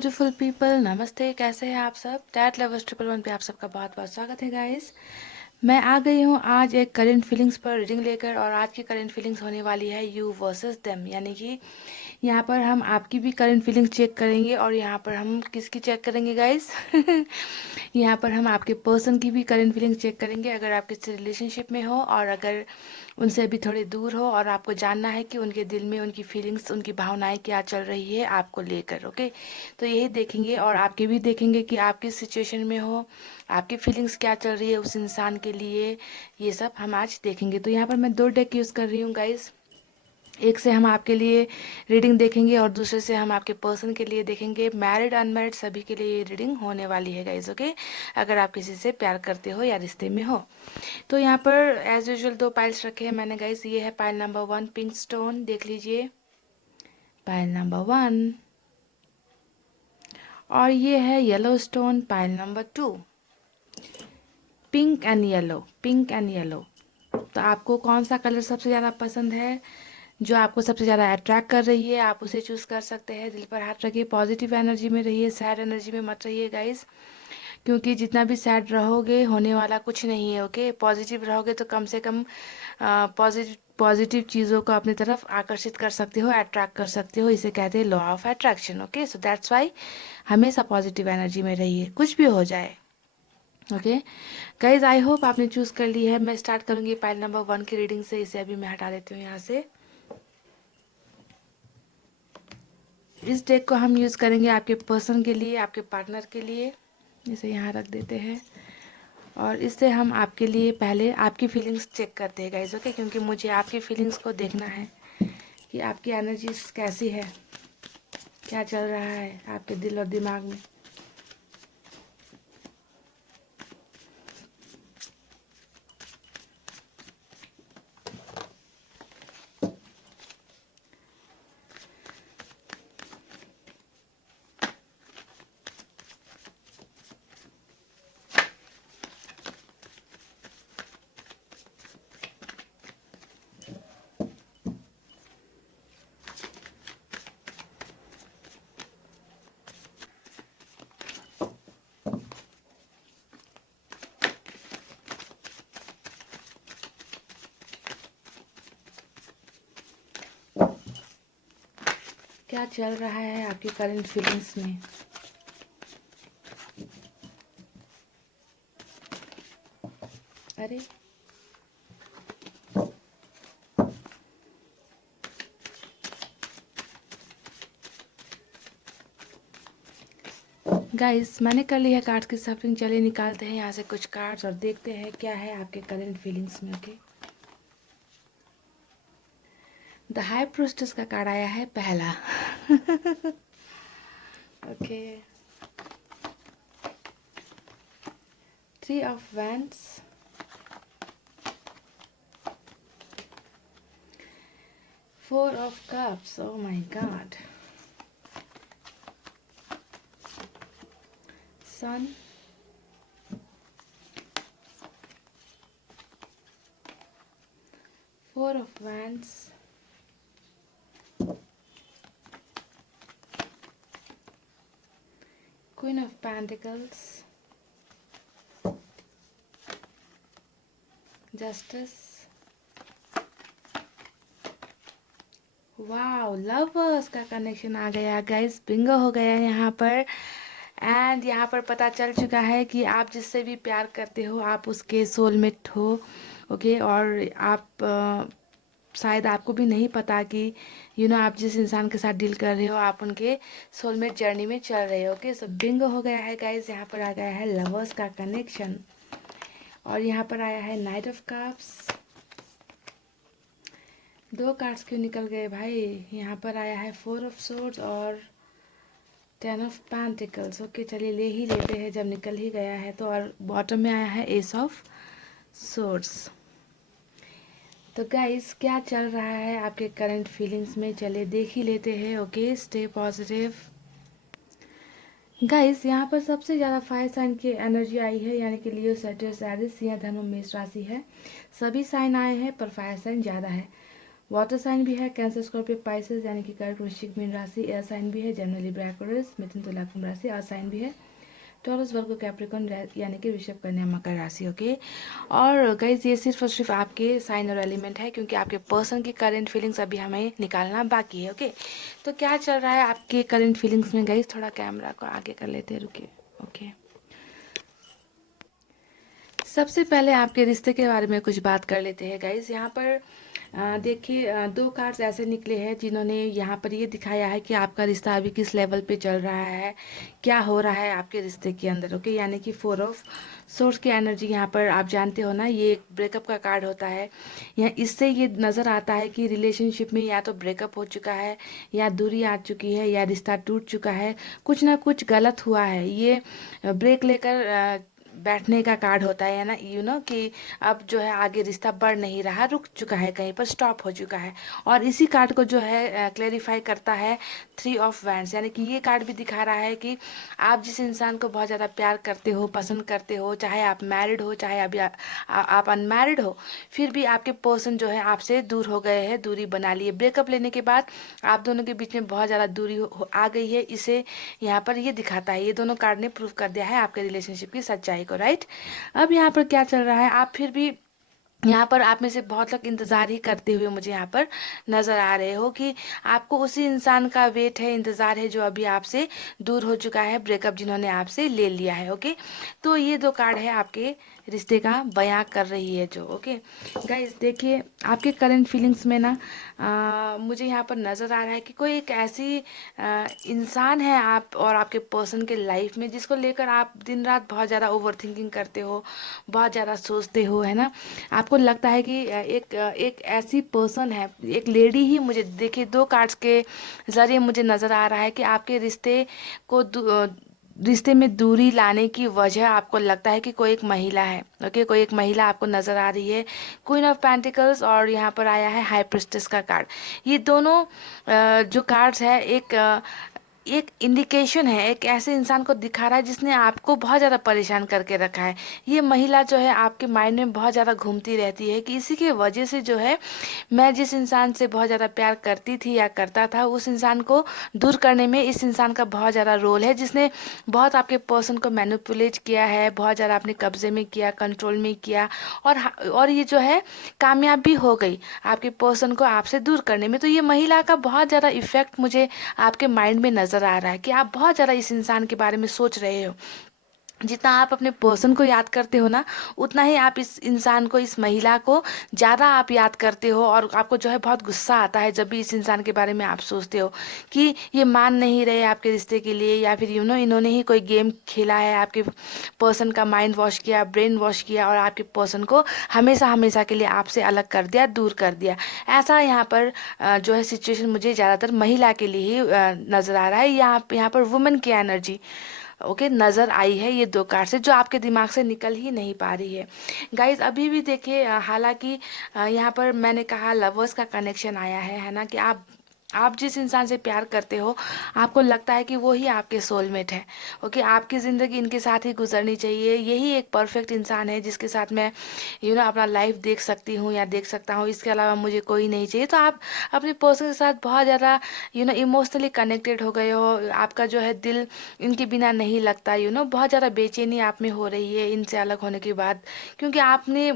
Beautiful people, नमस्ते। कैसे हैं आप सब? डैट लवर्स 111 पे आप सबका बहुत बहुत स्वागत है गाइस। मैं आ गई हूँ आज एक करंट फीलिंग्स पर रीडिंग लेकर, और आज की करंट फीलिंग्स होने वाली है यू वर्सेस देम, यानी कि यहाँ पर हम आपकी भी करंट फीलिंग्स चेक करेंगे। और यहाँ पर हम किसकी चेक करेंगे गाइस? यहाँ पर हम आपके पर्सन की भी करंट फीलिंग्स चेक करेंगे, अगर आप किसी रिलेशनशिप में हो और अगर उनसे अभी थोड़े दूर हो और आपको जानना है कि उनके दिल में उनकी फीलिंग्स, उनकी भावनाएं क्या चल रही है आपको लेकर। ओके, तो यही देखेंगे, और आपके भी देखेंगे कि आप किस सिचुएशन में हो, आपकी फीलिंग्स क्या चल रही है उस इंसान के लिए। ये सब हम आज देखेंगे। तो यहाँ पर मैं 2 डेक यूज़ कर रही हूँ गाइस। एक से हम आपके लिए रीडिंग देखेंगे और दूसरे से हम आपके पर्सन के लिए देखेंगे। मैरिड अनमैरिड सभी के लिए ये रीडिंग होने वाली है गाइस। ओके, अगर आप किसी से प्यार करते हो या रिश्ते में हो। तो यहाँ पर एज यूजुअल 2 पाइल्स रखे हैं मैंने गाइस। ये है पाइल नंबर 1 पिंक स्टोन, देख लीजिए पाइल नंबर 1। और ये है yellow stone, pile number 2। Pink and yellow, pink and yellow. तो आपको कौन सा कलर सबसे ज़्यादा पसंद है, जो आपको सबसे ज़्यादा अट्रैक्ट कर रही है, आप उसे चूज़ कर सकते हैं। दिल पर हाथ रखिए, पॉजिटिव एनर्जी में रहिए, सैड एनर्जी में मत रहिए गाइस, क्योंकि जितना भी सैड रहोगे होने वाला कुछ नहीं है। ओके, पॉजिटिव रहोगे तो कम से कम पॉजिटिव चीज़ों को अपनी तरफ आकर्षित कर सकते हो, अट्रैक्ट कर सकते हो। इसे कहते हैं law of attraction. Okay, so that's why हमेशा पॉजिटिव एनर्जी में रहिए, कुछ भी हो जाए। ओके गाइज, आई होप आपने चूज़ कर ली है। मैं स्टार्ट करूँगी पाइल नंबर 1 की रीडिंग से। इसे अभी मैं हटा देती हूँ यहाँ से। इस डेक को हम यूज़ करेंगे आपके पर्सन के लिए, आपके पार्टनर के लिए। इसे यहाँ रख देते हैं, और इससे हम आपके लिए पहले आपकी फीलिंग्स चेक करते हैं गाइज। ओके, क्योंकि मुझे आपकी फीलिंग्स को देखना है कि आपकी एनर्जीज कैसी है, क्या चल रहा है आपके दिल और दिमाग में। क्या चल रहा है आपकी करंट फीलिंग्स में? अरे गाइस, मैंने कर ली है कार्ड्स की सफरिंग। चलिए निकालते हैं यहाँ से कुछ कार्ड्स और देखते हैं क्या है आपके करंट फीलिंग्स में। ओके, द हाई प्रोस्टेस का कार्ड आया है पहला। Okay, 3 of wands, 4 of cups, oh my god, sun, 4 of wands, queen of pentacles, justice. Wow, lovers का कनेक्शन आ गया गाइस, बिंगो हो गया यहाँ पर। एंड यहाँ पर पता चल चुका है कि आप जिससे भी प्यार करते हो आप उसके सोलमेट हो। ओके, और आप शायद आपको भी नहीं पता कि आप जिस इंसान के साथ डील कर रहे हो आप उनके सोलमेट जर्नी में चल रहे हो। ओके, सो बिंगो हो गया है गाइस, यहाँ पर आ गया है लवर्स का कनेक्शन। और यहाँ पर आया है नाइट ऑफ कप्स। 2 कार्ड्स क्यों निकल गए भाई? यहाँ पर आया है 4 ऑफ सोर्ड्स और 10 ऑफ पेंटिकल्स। ओके, चलिए ले ही लेते हैं जब निकल ही गया है तो। और बॉटम में आया है एस ऑफ सोर्ड्स। तो गाइस, क्या चल रहा है आपके करंट फीलिंग्स में, चलिए देख ही लेते हैं। Okay, stay positive guys. यहाँ पर सबसे ज़्यादा फायर साइन की एनर्जी आई है, यानी कि लियो, सेजिटेरियस, एरिस या धनु, मेष राशि है। सभी साइन आए हैं पर फायर साइन ज़्यादा है। वाटर साइन भी है कैंसर, स्कॉर्पियो, पाइसेस यानी कि कर्क, वृश्चिक, मीन राशि। एयर साइन भी है जनरली लिब्रा, एक्वेरियस, मिथुन, तुला, कुंभ राशि। अर्थ साइन भी है टॉरस, वर्गो, कैप्रिकॉर्न यानी कि वृषभ, कन्या, मकर राशि। ओके, और गाइज ये सिर्फ और सिर्फ आपके साइन और एलिमेंट है, क्योंकि आपके पर्सन की करंट फीलिंग्स अभी हमें निकालना बाकी है। ओके, तो क्या चल रहा है आपके करंट फीलिंग्स में गाइज? थोड़ा कैमरा को आगे कर लेते हैं, रुकिए। ओके, सबसे पहले आपके रिश्ते के बारे में कुछ बात कर लेते हैं गाइज। यहाँ पर देखिए, दो कार्ड्स ऐसे निकले हैं जिन्होंने यहाँ पर ये दिखाया है कि आपका रिश्ता अभी किस लेवल पे चल रहा है, क्या हो रहा है आपके रिश्ते के अंदर। ओके, यानी कि 4 ऑफ सोर्स की एनर्जी यहाँ पर आप जानते हो ना, ये एक ब्रेकअप का कार्ड होता है। यहाँ इससे ये नज़र आता है कि रिलेशनशिप में या तो ब्रेकअप हो चुका है, या दूरी आ चुकी है, या रिश्ता टूट चुका है, कुछ ना कुछ गलत हुआ है। ये ब्रेक लेकर बैठने का कार्ड होता है ना, कि अब जो है आगे रिश्ता बढ़ नहीं रहा, रुक चुका है, कहीं पर स्टॉप हो चुका है। और इसी कार्ड को जो है क्लेरिफाई करता है 3 ऑफ वैंड्स, यानी कि ये कार्ड भी दिखा रहा है कि आप जिस इंसान को बहुत ज़्यादा प्यार करते हो, पसंद करते हो, चाहे आप मैरिड हो, चाहे अभी आप अनमैरिड हो, फिर भी आपके पर्सन जो है आपसे दूर हो गए हैं, दूरी बना लिए। ब्रेकअप लेने के बाद आप दोनों के बीच में बहुत ज़्यादा दूरी आ गई है। इसे यहाँ पर ये दिखाता है, ये दोनों कार्ड ने प्रूव कर दिया है आपके रिलेशनशिप की सच्चाई को, राइट। अब यहाँ पर क्या चल रहा है, आप फिर भी यहाँ पर आप में से बहुत लोग इंतज़ार ही करते हुए मुझे यहाँ पर नज़र आ रहे हो, कि आपको उसी इंसान का वेट है, इंतज़ार है, जो अभी आपसे दूर हो चुका है, ब्रेकअप जिन्होंने आपसे ले लिया है। ओके, तो ये दो कार्ड है आपके रिश्ते का बयां कर रही है जो। ओके गाइस, देखिए आपके करंट फीलिंग्स में ना मुझे यहाँ पर नज़र आ रहा है कि कोई एक ऐसी इंसान है आप और आपके पर्सन के लाइफ में, जिसको लेकर आप दिन रात बहुत ज़्यादा ओवर थिंकिंग करते हो, बहुत ज़्यादा सोचते हो, है ना। आपको लगता है कि एक ऐसी पर्सन है, एक लेडी ही, मुझे देखिए 2 कार्ड्स के ज़रिए मुझे नज़र आ रहा है कि आपके रिश्ते में दूरी लाने की वजह आपको लगता है कि कोई एक महिला है। ओके, कोई एक महिला आपको नज़र आ रही है। क्वीन ऑफ पेंटिकल्स और यहाँ पर आया है हाई प्रिस्टेस का कार्ड। ये दोनों जो कार्ड्स है एक इंडिकेशन है, एक ऐसे इंसान को दिखा रहा है जिसने आपको बहुत ज़्यादा परेशान करके रखा है। ये महिला जो है आपके माइंड में बहुत ज़्यादा घूमती रहती है कि इसी के वजह से जो है, मैं जिस इंसान से बहुत ज़्यादा प्यार करती थी या करता था, उस इंसान को दूर करने में इस इंसान का बहुत ज़्यादा रोल है, जिसने बहुत आपके पर्सन को मैनिपुलेट किया है, बहुत ज़्यादा अपने कब्जे में किया, कंट्रोल में किया। और ये जो है कामयाब भी हो गई आपके पर्सन को आपसे दूर करने में। तो ये महिला का बहुत ज़्यादा इफेक्ट मुझे आपके माइंड में नज़र आ रहा है कि आप बहुत ज़्यादा इस इंसान के बारे में सोच रहे हो। जितना आप अपने पर्सन को याद करते हो ना, उतना ही आप इस इंसान को, इस महिला को ज़्यादा आप याद करते हो, और आपको जो है बहुत गुस्सा आता है जब भी इस इंसान के बारे में आप सोचते हो कि ये मान नहीं रहे आपके रिश्ते के लिए, या फिर इन्होंने ही कोई गेम खेला है, आपके पर्सन का माइंड वॉश किया, ब्रेन वॉश किया, और आपके पर्सन को हमेशा हमेशा के लिए आपसे अलग कर दिया, दूर कर दिया। ऐसा यहाँ पर जो है सिचुएशन मुझे ज़्यादातर महिला के लिए ही नज़र आ रहा है। यहाँ पर वुमेन की एनर्जी ओके नज़र आई है, ये 2 कार्ड से, जो आपके दिमाग से निकल ही नहीं पा रही है गाइज अभी भी। देखिए हालांकि यहाँ पर मैंने कहा लवर्स का कनेक्शन आया है ना, कि आप जिस इंसान से प्यार करते हो, आपको लगता है कि वो ही आपके सोलमेट है। ओके, आपकी ज़िंदगी इनके साथ ही गुजरनी चाहिए, यही एक परफेक्ट इंसान है जिसके साथ मैं अपना लाइफ देख सकती हूँ या देख सकता हूँ, इसके अलावा मुझे कोई नहीं चाहिए। तो आप अपने पर्सन के साथ बहुत ज़्यादा इमोशनली कनेक्टेड हो गए हो, आपका जो है दिल इनके बिना नहीं लगता। बहुत ज़्यादा बेचैनी आप में हो रही है इनसे अलग होने के बाद, क्योंकि आपने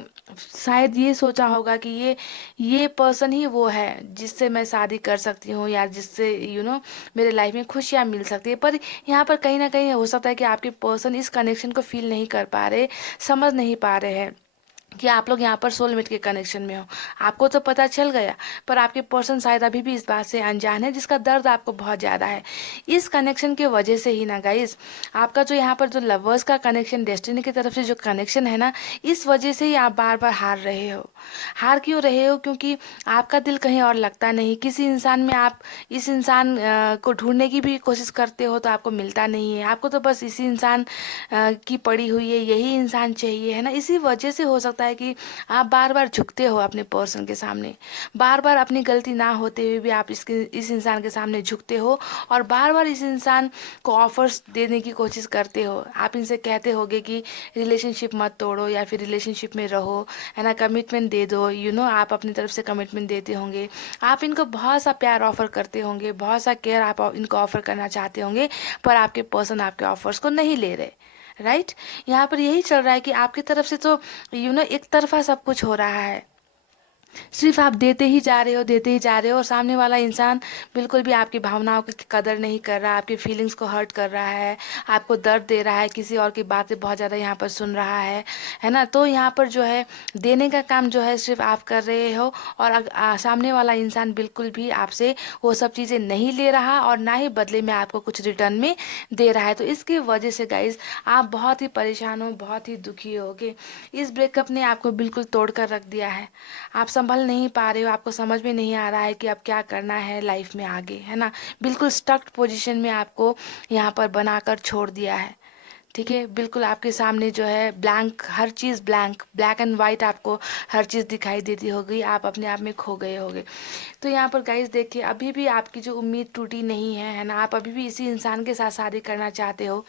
शायद ये सोचा होगा कि ये पर्सन ही वो है जिससे मैं शादी कर सकती हूँ, या जिससे मेरे लाइफ में खुशियाँ मिल सकती है। पर यहाँ पर कहीं ना कहीं हो सकता है कि आपके पर्सन इस कनेक्शन को फील नहीं कर पा रहे, समझ नहीं पा रहे हैं कि आप लोग यहाँ पर सोलमेट के कनेक्शन में हो। आपको तो पता चल गया, पर आपके पर्सन शायद अभी भी इस बात से अनजान है, जिसका दर्द आपको बहुत ज़्यादा है। इस कनेक्शन की वजह से ही ना गाइस, आपका जो यहाँ पर जो लवर्स का कनेक्शन, डेस्टिनी की तरफ से जो कनेक्शन है ना, इस वजह से ही आप बार बार हार रहे हो। हार क्यों रहे हो? क्योंकि आपका दिल कहीं और लगता नहीं किसी इंसान में। आप इस इंसान को ढूंढने की भी कोशिश करते हो तो आपको मिलता नहीं है। आपको तो बस इसी इंसान की पड़ी हुई है, यही इंसान चाहिए, है ना। इसी वजह से हो सकता होता है कि आप बार बार झुकते हो अपने पर्सन के सामने, बार बार अपनी गलती ना होते हुए भी आप इस इंसान के सामने झुकते हो और बार बार इस इंसान को ऑफर्स देने की कोशिश करते हो। आप इनसे कहते होगे कि रिलेशनशिप मत तोड़ो या फिर रिलेशनशिप में रहो, है ना, कमिटमेंट दे दो, आप अपनी तरफ से कमिटमेंट देते होंगे, आप इनको बहुत सा प्यार ऑफर करते होंगे, बहुत सा केयर आप इनको ऑफर करना चाहते होंगे, पर आपके पर्सन आपके ऑफर्स को नहीं ले रहे। राइट, यहाँ पर यही चल रहा है कि आपकी तरफ से तो एक तरफा सब कुछ हो रहा है, सिर्फ आप देते ही जा रहे हो, देते ही जा रहे हो, और सामने वाला इंसान बिल्कुल भी आपकी भावनाओं की कदर नहीं कर रहा, आपकी फीलिंग्स को हर्ट कर रहा है, आपको दर्द दे रहा है, किसी और की बातें बहुत ज़्यादा यहाँ पर सुन रहा है ना। तो यहाँ पर जो है देने का काम जो है सिर्फ आप कर रहे हो, और सामने वाला इंसान बिल्कुल भी आपसे वो सब चीज़ें नहीं ले रहा और ना ही बदले में आपको कुछ रिटर्न में दे रहा है। तो इसकी वजह से गाइज आप बहुत ही परेशान हो, बहुत ही दुखी हो कि इस ब्रेकअप ने आपको बिल्कुल तोड़ कर रख दिया है। आप संभल नहीं पा रहे हो, आपको समझ में नहीं आ रहा है कि अब क्या करना है लाइफ में आगे, है ना। बिल्कुल स्टक पोजीशन में आपको यहाँ पर बनाकर छोड़ दिया है। ठीक है, बिल्कुल आपके सामने जो है blank, her cheese blank, black and white आपको हर चीज़ दिखाई देती होगी, आप अपने आप में खो गए होगे। तो यहाँ पर गाइस देखिए, अभी भी आपकी जो उम्मीद टूटी नहीं है ना, आप अभी भी इसी इंसान के साथ शादी करना चाहते हो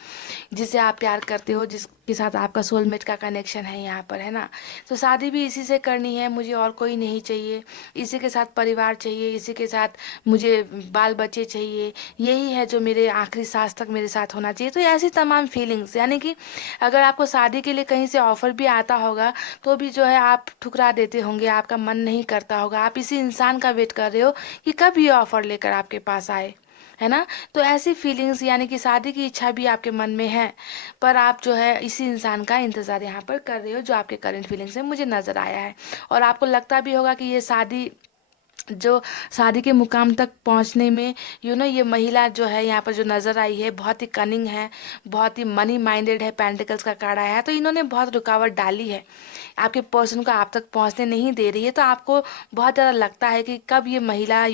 जिसे आप प्यार करते हो, जिसके साथ आपका सोलमेट का कनेक्शन है यहाँ पर, है ना। तो शादी भी इसी से करनी है, मुझे और कोई नहीं चाहिए, इसी के साथ परिवार चाहिए, इसी के साथ मुझे बाल बच्चे चाहिए, यही है जो मेरे आखिरी सांस तक मेरे साथ होना चाहिए। तो ऐसी तमाम फीलिंग्स, यानी कि अगर आपको शादी के लिए कहीं से ऑफर भी आता होगा तो भी जो है आप ठुकरा देते होंगे, आपका मन नहीं करता होगा, आप इसी इंसान का वेट कर रहे हो कि कब ये ऑफर लेकर आपके पास आए, है ना। तो ऐसी फीलिंग्स, यानी कि शादी की इच्छा भी आपके मन में है, पर आप जो है इसी इंसान का इंतज़ार यहाँ पर कर रहे हो, जो आपके करंट फीलिंग्स में मुझे नज़र आया है। और आपको लगता भी होगा कि ये शादी के मुकाम तक पहुंचने में ये महिला जो है यहाँ पर जो नज़र आई है, बहुत ही कनिंग है, बहुत ही मनी माइंडेड है, पेंटिकल्स का कार्ड आया है, तो इन्होंने बहुत रुकावट डाली है, आपके पर्सन को आप तक पहुंचने नहीं दे रही है। तो आपको बहुत ज़्यादा लगता है कि कब ये महिला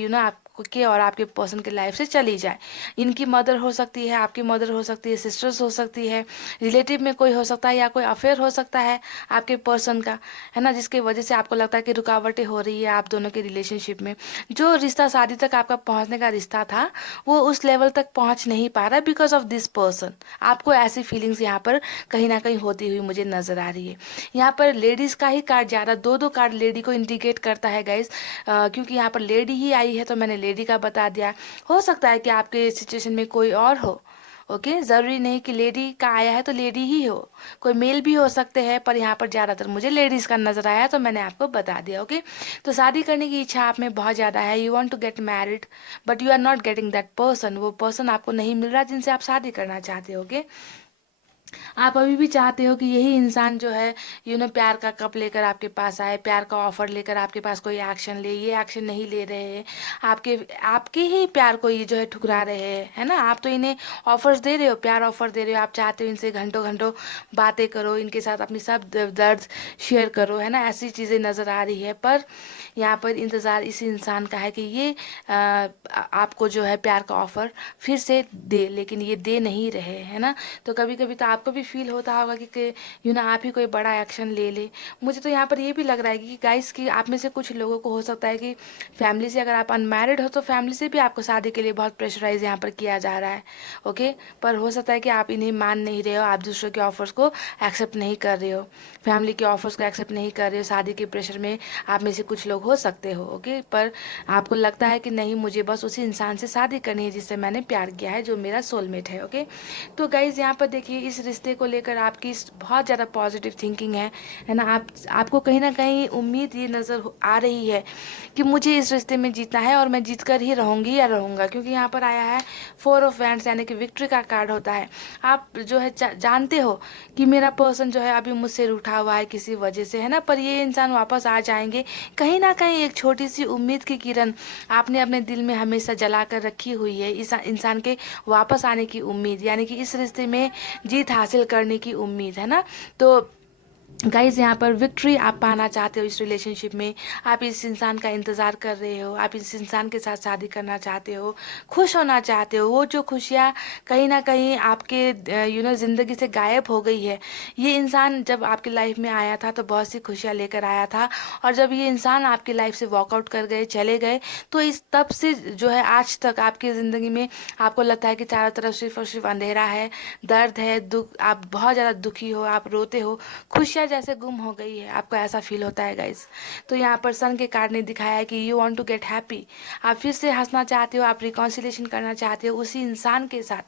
आपके और आपके पर्सन के लाइफ से चली जाए। इनकी मदर हो सकती है, आपकी मदर हो सकती है, सिस्टर्स हो सकती है, रिलेटिव में कोई हो सकता है, या कोई अफेयर हो सकता है आपके पर्सन का, है ना, जिसकी वजह से आपको लगता है कि रुकावटें हो रही है आप दोनों के रिलेशनशिप में। जो रिश्ता शादी तक आपका पहुंचने का रिश्ता था, वो उस लेवल तक पहुंच नहीं पा रहा बिकॉज ऑफ दिस पर्सन। आपको ऐसी फीलिंग्स यहाँ पर कहीं ना कहीं होती हुई मुझे नजर आ रही है। यहाँ पर लेडीज का ही कार्ड ज़्यादा, दो कार्ड लेडी को इंडिकेट करता है गाइज, क्योंकि यहाँ पर लेडी ही आई है तो मैंने लेडी का बता दिया। हो सकता है कि आपके सिचुएशन में कोई और हो, ओके, ज़रूरी नहीं कि लेडी का आया है तो लेडी ही हो, कोई मेल भी हो सकते हैं, पर यहाँ पर ज़्यादातर मुझे लेडीज़ का नज़र आया तो मैंने आपको बता दिया। ओके, तो शादी करने की इच्छा आप में बहुत ज़्यादा है, you want to get married but you are not getting that person, वो पर्सन आपको नहीं मिल रहा जिनसे आप शादी करना चाहते हो। ओके, आप अभी भी चाहते हो कि यही इंसान जो है प्यार का कप लेकर आपके पास आए, प्यार का ऑफर लेकर आपके पास कोई एक्शन ले, ये एक्शन नहीं ले रहे हैं, आपके ही प्यार को ये जो है ठुकरा रहे हैं, है ना। आप तो इन्हें ऑफर्स दे रहे हो, प्यार ऑफर दे रहे हो, आप चाहते हो इनसे घंटों घंटों बातें करो, इनके साथ अपनी सब दर्द शेयर करो, है ना, ऐसी चीज़ें नज़र आ रही है। पर यहाँ पर इंतज़ार इसी इंसान का है कि ये आपको जो है प्यार का ऑफर फिर से दे, लेकिन ये दे नहीं रहे, है ना। तो कभी कभी तो आपको भी फील होता होगा कि आप ही कोई बड़ा एक्शन ले ले। मुझे तो यहाँ पर ये भी लग रहा है कि गाइस कि आप में से कुछ लोगों को हो सकता है कि फैमिली से, अगर आप अनमैरिड हो तो फैमिली से भी आपको शादी के लिए बहुत प्रेशराइज यहाँ पर किया जा रहा है। ओके, पर हो सकता है कि आप इन्हें मान नहीं रहे हो, आप दूसरों के ऑफर्स को एक्सेप्ट नहीं कर रहे हो, फैमिली के ऑफर्स को एक्सेप्ट नहीं कर रहे हो, शादी के प्रेशर में आप में से कुछ लोग हो सकते हो। ओके, पर आपको लगता है कि नहीं, मुझे बस उसी इंसान से शादी करनी है जिससे मैंने प्यार किया है, जो मेरा सोलमेट है। ओके, तो गाइज यहाँ पर देखिए, इस रिश्ते को लेकर आपकी बहुत ज़्यादा पॉजिटिव थिंकिंग है ना। आपको कहीं ना कहीं उम्मीद ये नज़र आ रही है कि मुझे इस रिश्ते में जीतना है और मैं जीत कर ही रहूँगी या रहूँगा, क्योंकि यहाँ पर आया है 4 ऑफ वैंड्स, यानी कि विक्ट्री का कार्ड होता है। आप जो है जानते हो कि मेरा पर्सन जो है अभी मुझसे रूठा हुआ है किसी वजह से, है ना, पर ये इंसान वापस आ जाएंगे। कहीं ना कहीं एक छोटी सी उम्मीद की किरण आपने अपने दिल में हमेशा जला कर रखी हुई है, इस इंसान के वापस आने की उम्मीद, यानी कि इस रिश्ते में जीत हासिल करने की उम्मीद, है ना। तो गाइज यहाँ पर विक्ट्री आप पाना चाहते हो इस रिलेशनशिप में, आप इस इंसान का इंतज़ार कर रहे हो, आप इस इंसान के साथ शादी करना चाहते हो, खुश होना चाहते हो। वो जो खुशियाँ कहीं ना कहीं आपके ज़िंदगी से गायब हो गई है। ये इंसान जब आपकी लाइफ में आया था तो बहुत सी खुशियाँ लेकर आया था, और जब ये इंसान आपकी लाइफ से वॉकआउट कर गए, चले गए, तो इस तब से जो है आज तक आपकी ज़िंदगी में आपको लगता है कि चारों तरफ सिर्फ और सिर्फ अंधेरा है, दर्द है, दुख, आप बहुत ज़्यादा दुखी हो, आप रोते हो, खुशियाँ जैसे गुम हो गई है, आपको ऐसा फील होता है गाइस। तो यहाँ पर सन के कार्ड ने दिखाया है कि you want to get happy, आप फिर से हंसना चाहते हो, आप रिकॉन्सिलेशन करना चाहते हो उसी इंसान के साथ,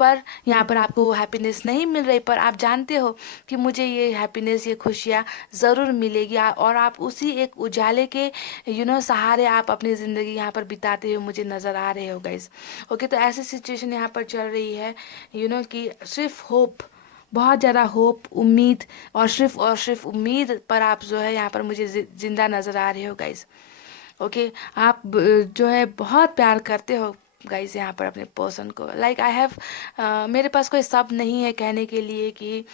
पर यहाँ पर आपको वो हैप्पीनेस नहीं मिल रही, पर आप जानते हो कि मुझे ये हैप्पीनेस, ये खुशियाँ ज़रूर मिलेगी, और आप उसी एक उजाले के सहारे आप अपनी ज़िंदगी यहाँ पर बिताते हुए मुझे नज़र आ रहे हो गाइस। ओके, तो ऐसी सिचुएशन यहाँ पर चल रही है कि सिर्फ होप, बहुत ज़्यादा होप, उम्मीद, और सिर्फ उम्मीद पर आप जो है यहाँ पर मुझे जिंदा नज़र आ रहे हो गाइस। ओके, आप जो है बहुत प्यार करते हो गाइस यहाँ पर अपने पर्सन को। लाइक आई हैव, मेरे पास कोई शब्द नहीं है कहने के लिए कि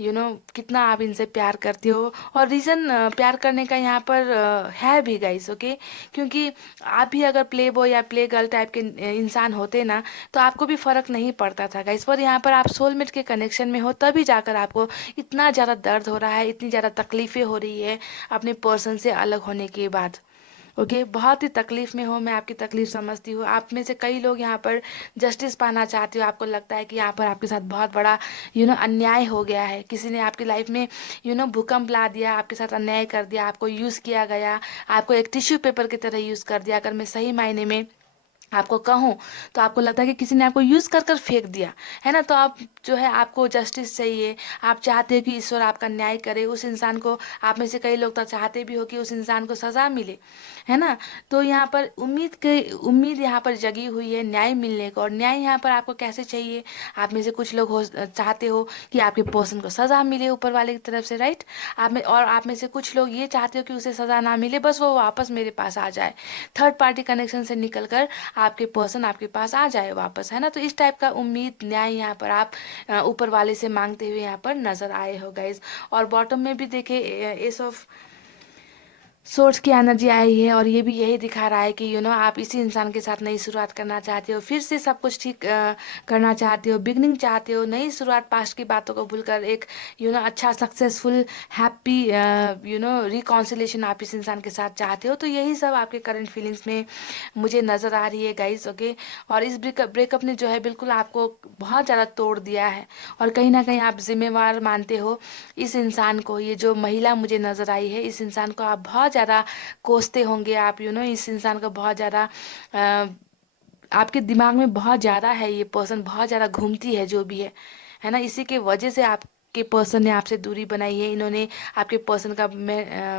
कितना आप इनसे प्यार करते हो, और रीज़न प्यार करने का यहाँ पर है भी गाइस। ओके, क्योंकि आप भी अगर प्ले बॉय या प्ले गर्ल टाइप के इंसान होते ना, तो आपको भी फ़र्क नहीं पड़ता था गाइस, पर यहाँ पर आप सोलमेट के कनेक्शन में हो तभी जाकर आपको इतना ज़्यादा दर्द हो रहा है, इतनी ज़्यादा तकलीफ़ें हो रही है अपने पर्सन से अलग होने के बाद। ओके, बहुत ही तकलीफ में हो, मैं आपकी तकलीफ समझती हूँ। आप में से कई लोग यहाँ पर जस्टिस पाना चाहते हो, आपको लगता है कि यहाँ पर आपके साथ बहुत बड़ा अन्याय हो गया है, किसी ने आपकी लाइफ में भूकंप ला दिया, आपके साथ अन्याय कर दिया, आपको यूज़ किया गया, आपको एक टिश्यू पेपर की तरह यूज़ कर दिया। अगर मैं सही मायने में आपको कहूँ तो आपको लगता है कि किसी ने आपको यूज़ कर कर फेंक दिया है ना, तो आप जो है, आपको जस्टिस चाहिए, आप चाहते हो कि ईश्वर आपका न्याय करे उस इंसान को। आप में से कई लोग तो चाहते भी हो कि उस इंसान को सज़ा मिले, है ना। तो यहाँ पर उम्मीद यहाँ पर जगी हुई है न्याय मिलने को, और न्याय यहाँ पर आपको कैसे चाहिए। आप में से कुछ लोग चाहते हो कि आपके पर्सन को सज़ा मिले ऊपर वाले की तरफ से, राइट। आप में से कुछ लोग ये चाहते हो कि उसे सज़ा ना मिले, बस वो वापस मेरे पास आ जाए, थर्ड पार्टी कनेक्शन से निकल कर आपके पर्सन आपके पास आ जाए वापस, है ना। तो इस टाइप का उम्मीद, न्याय यहाँ पर आप ऊपर वाले से मांगते हुए यहाँ पर नजर आए हो गाइज। और बॉटम में भी देखे एस ऑफ सोर्स की एनर्जी आई है, और ये भी यही दिखा रहा है कि आप इसी इंसान के साथ नई शुरुआत करना चाहते हो, फिर से सब कुछ ठीक करना चाहते हो, बिगनिंग चाहते हो, नई शुरुआत, पास्ट की बातों को भूलकर एक अच्छा सक्सेसफुल हैप्पी रिकॉन्सिलेशन आप इस इंसान के साथ चाहते हो। तो यही सब आपके करंट फीलिंग्स में मुझे नज़र आ रही है गाइज। ओके, और इस ब्रेकअप ने जो है बिल्कुल आपको बहुत ज़्यादा तोड़ दिया है, और कहीं ना कहीं आप जिम्मेवार मानते हो इस इंसान को। ये जो महिला मुझे नज़र आई है, इस इंसान को आप बहुत ज़्यादा कोसते होंगे, आप इस इंसान को बहुत ज़्यादा आपके दिमाग में बहुत ज़्यादा है, ये पर्सन बहुत ज़्यादा घूमती है जो भी है ना। इसी के वजह से आपके पर्सन ने आपसे दूरी बनाई है, इन्होंने आपके पर्सन का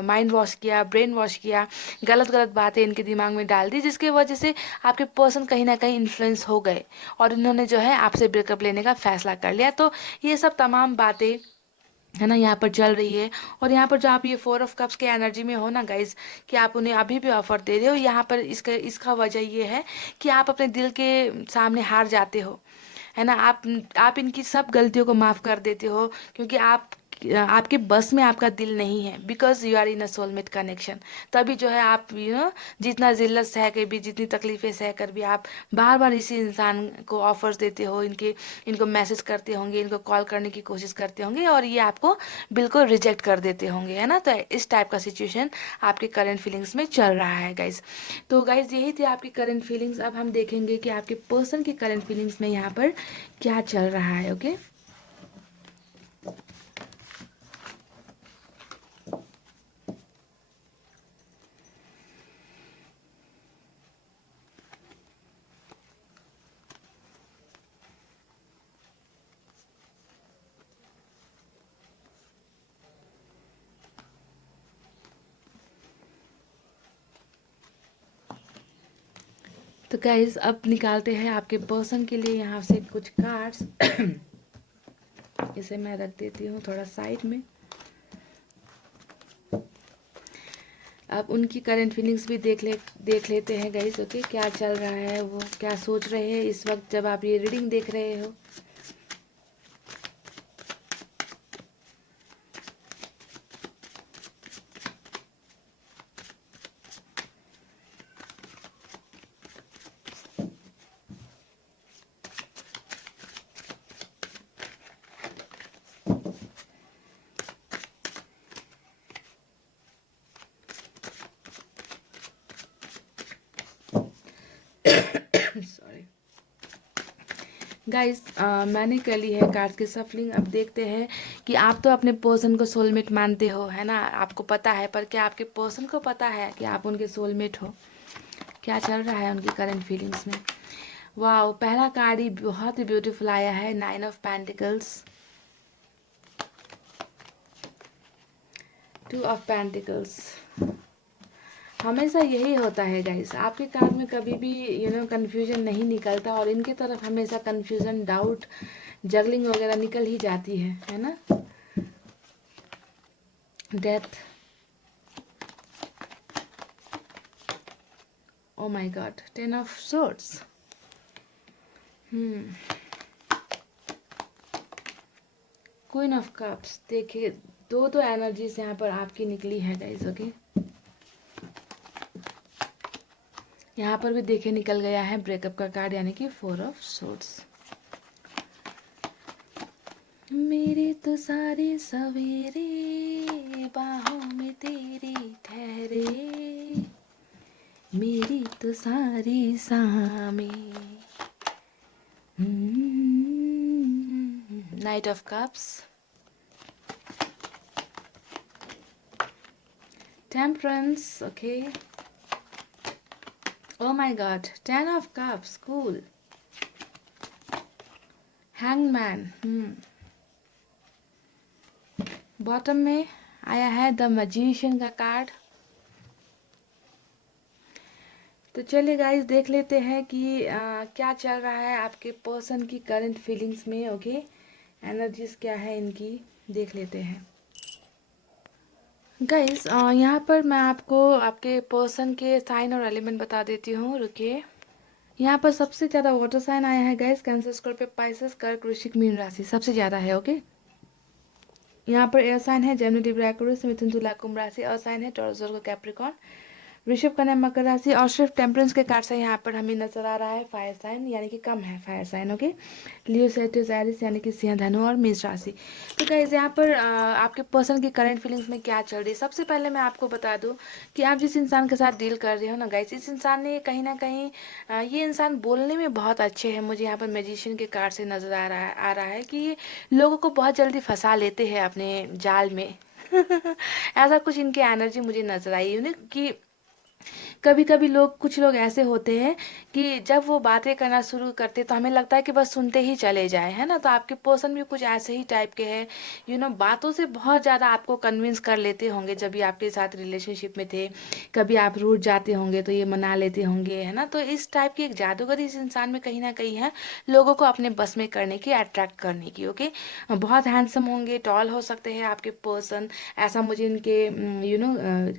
माइंड वॉश किया, ब्रेन वॉश किया, गलत गलत बातें इनके दिमाग में डाल दी, जिसके वजह से आपके पर्सन कहीं ना कहीं इन्फ्लुएंस हो गए, और इन्होंने जो है आपसे ब्रेकअप लेने का फैसला कर लिया। तो ये सब तमाम बातें है ना यहाँ पर चल रही है। और यहाँ पर जो आप ये 4 ऑफ कप्स के एनर्जी में हो ना गाइज, कि आप उन्हें अभी भी ऑफर दे रहे हो, यहाँ पर इसका वजह ये है कि आप अपने दिल के सामने हार जाते हो, है ना। आप इनकी सब गलतियों को माफ़ कर देते हो, क्योंकि आपके बस में आपका दिल नहीं है, because you are in a soulmate connection. तभी जो है आप जितना जिल्लत सह कर भी, जितनी तकलीफ़ें सह कर भी, आप बार बार इसी इंसान को ऑफर्स देते हो, इनको मैसेज करते होंगे, इनको कॉल करने की कोशिश करते होंगे, और ये आपको बिल्कुल रिजेक्ट कर देते होंगे, है ना। तो इस टाइप का सिचुएशन आपके करंट फीलिंग्स में चल रहा है गाइज। तो गाइज यही थी आपकी करंट फीलिंग्स। अब हम देखेंगे कि आपके पर्सन की करंट फीलिंग्स में यहाँ पर क्या चल रहा है। ओके, तो गाइज अब निकालते हैं आपके पर्सन के लिए यहाँ से कुछ कार्ड्स। इसे मैं रख देती हूँ थोड़ा साइड में। अब उनकी करंट फीलिंग्स भी देख लेते हैं गाइज। ओके, क्या चल रहा है, वो क्या सोच रहे हैं इस वक्त जब आप ये रीडिंग देख रहे हो। गाइस मैंने कर ली है कार्ड्स की सफलिंग। अब देखते हैं कि आप तो अपने पर्सन को सोलमेट मानते हो, है ना, आपको पता है, पर क्या आपके पर्सन को पता है कि आप उनके सोलमेट हो? क्या चल रहा है उनकी करंट फीलिंग्स में? वाह, पहला कार्ड ही बहुत ही ब्यूटीफुल आया है, 9 ऑफ पेंटिकल्स, 2 ऑफ पेंटिकल्स। हमेशा यही होता है गाइस, आपके कार्ड में कभी भी कंफ्यूजन नहीं निकलता, और इनके तरफ हमेशा कंफ्यूजन, डाउट, जगलिंग वगैरह निकल ही जाती है ना। Death, oh my God, 10 of swords. Queen of cups. देखिए, दो एनर्जीज यहाँ पर आपकी निकली है गाइस, ओके। यहाँ पर भी देखिए निकल गया है ब्रेकअप का कार्ड, यानी कि 4 ऑफ सोर्ड्स। मेरे तो सारे सवेरे बाहों में तेरी ठहरे, मेरी तो सारी शामें। Nine of cups, temperance, okay. Oh my god, 10 of cups, cool. Hangman, bottom में आया है द मैजिशियन का कार्ड। तो चलिए गाइस, देख लेते हैं कि क्या चल रहा है आपके पर्सन की करंट फीलिंग्स में, ओके। एनर्जीज क्या है इनकी, देख लेते हैं गाइस। यहाँ पर मैं आपको आपके पर्सन के साइन और एलिमेंट बता देती हूँ, रुकिए। यहाँ पर सबसे ज़्यादा वाटर साइन आया है गाइस, कैंसर, स्कॉर्पियो, पाइसेस, कर्क, वृश्चिक, मीन राशि सबसे ज़्यादा है, ओके। यहाँ पर एयर साइन है जेमिनी, लिब्रा, एक्वेरियस, मिथुन, तुला, कुंभ राशि। और साइन है टॉरस, वर्गो, कैप्रिकॉर्न, वृषभ, कन्या, मकर राशि। और सिर्फ टेम्परेंस के कार्ड से यहाँ पर हमें नजर आ रहा है फायर साइन, यानी कि कम है फायर साइन, ओके। लियो, सेजिटेरियस, एरिस, यानी कि सिंह, धनु और मेष राशि। तो गाइस, यहाँ पर आपके पर्सन की करंट फीलिंग्स में क्या चल रही है, सबसे पहले मैं आपको बता दूं कि आप जिस इंसान के साथ डील कर रहे हो ना गाइस, इस इंसान ने कहीं ना कहीं ये इंसान बोलने में बहुत अच्छे हैं। मुझे यहाँ पर मैजिशियन के कार्ड से नजर आ रहा है कि ये लोगों को बहुत जल्दी फंसा लेते हैं अपने जाल में। ऐसा कुछ इनकी एनर्जी मुझे नजर आई उन्हें कि कभी कभी कुछ लोग ऐसे होते हैं कि जब वो बातें करना शुरू करते तो हमें लगता है कि बस सुनते ही चले जाए, है ना। तो आपके पर्सन भी कुछ ऐसे ही टाइप के हैं, बातों से बहुत ज़्यादा आपको कन्विंस कर लेते होंगे जब भी आपके साथ रिलेशनशिप में थे। कभी आप रूठ जाते होंगे तो ये मना लेते होंगे, है ना। तो इस टाइप की एक जादूगरी इस इंसान में कहीं ना कहीं है, लोगों को अपने बस में करने की, अट्रैक्ट करने की, ओके। बहुत हैंडसम होंगे, टॉल हो सकते हैं आपके पर्सन, ऐसा मुझे इनके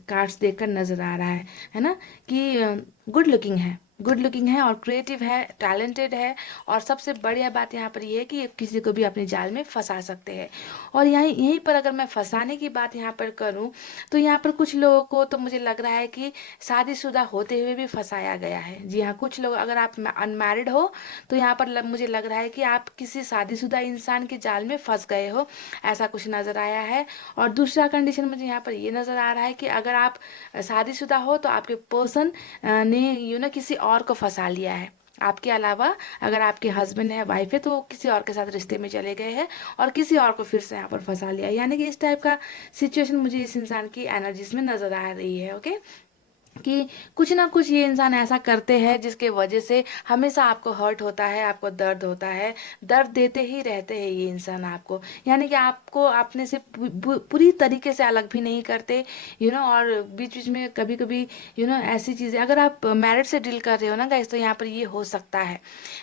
कार्ड्स देखकर नजर आ रहा है ना, कि गुड लुकिंग है, गुड लुकिंग है और क्रिएटिव है, टैलेंटेड है। और सबसे बढ़िया बात यहाँ पर ये है कि किसी को भी अपने जाल में फंसा सकते हैं। और यहीं पर अगर मैं फंसाने की बात यहाँ पर करूँ तो यहाँ पर कुछ लोगों को तो मुझे लग रहा है कि शादीशुदा होते हुए भी फंसाया गया है। जी हाँ, कुछ लोग, अगर आप अनमैरिड हो तो यहाँ पर मुझे लग रहा है कि आप किसी शादीशुदा इंसान के जाल में फंस गए हो, ऐसा कुछ नज़र आया है। और दूसरा कंडीशन मुझे यहाँ पर ये नज़र आ रहा है कि अगर आप शादीशुदा हो तो आपके पर्सन ने किसी और को फंसा लिया है आपके अलावा। अगर आपके हस्बैंड है, वाइफ है, तो वो किसी और के साथ रिश्ते में चले गए हैं और किसी और को फिर से यहाँ पर फंसा लिया, यानी कि इस टाइप का सिचुएशन मुझे इस इंसान की एनर्जीज में नजर आ रही है, ओके। कि कुछ ना कुछ ये इंसान ऐसा करते हैं जिसके वजह से हमेशा आपको हर्ट होता है, आपको दर्द होता है, दर्द देते ही रहते हैं ये इंसान आपको, यानी कि आपको अपने से पूरी तरीके से अलग भी नहीं करते, और बीच बीच में कभी कभी ऐसी चीज़ें, अगर आप मैरिड से डील कर रहे हो ना गाइस, तो यहाँ पर ये हो सकता है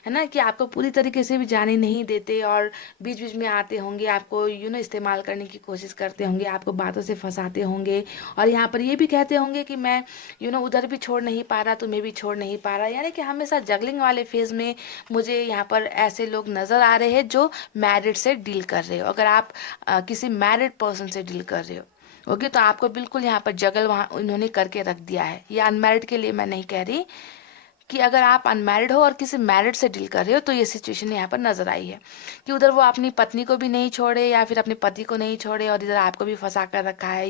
ना, कि आपको पूरी तरीके से भी जाने नहीं देते और बीच बीच में आते होंगे, आपको इस्तेमाल करने की कोशिश करते होंगे, आपको बातों से फंसाते होंगे, और यहाँ पर ये भी कहते होंगे कि मैं उधर भी छोड़ नहीं पा रहा, तुम्हें भी छोड़ नहीं पा रहा, यानी कि हमेशा जगलिंग वाले फेज में मुझे यहाँ पर ऐसे लोग नजर आ रहे हैं जो मैरिड से डील कर रहे हो। अगर आप किसी मैरिड पर्सन से डील कर रहे हो, ओके, तो आपको बिल्कुल यहाँ पर जगल वहाँ उन्होंने करके रख दिया है। ये अनमैरिड के लिए मैं नहीं कह रही, कि अगर आप अनमैरिड हो और किसी मैरिड से डील कर रहे हो तो ये सिचुएशन यहाँ पर नजर आई है कि उधर वो अपनी पत्नी को भी नहीं छोड़े या फिर अपने पति को नहीं छोड़े और इधर आपको भी फंसा कर रखा है,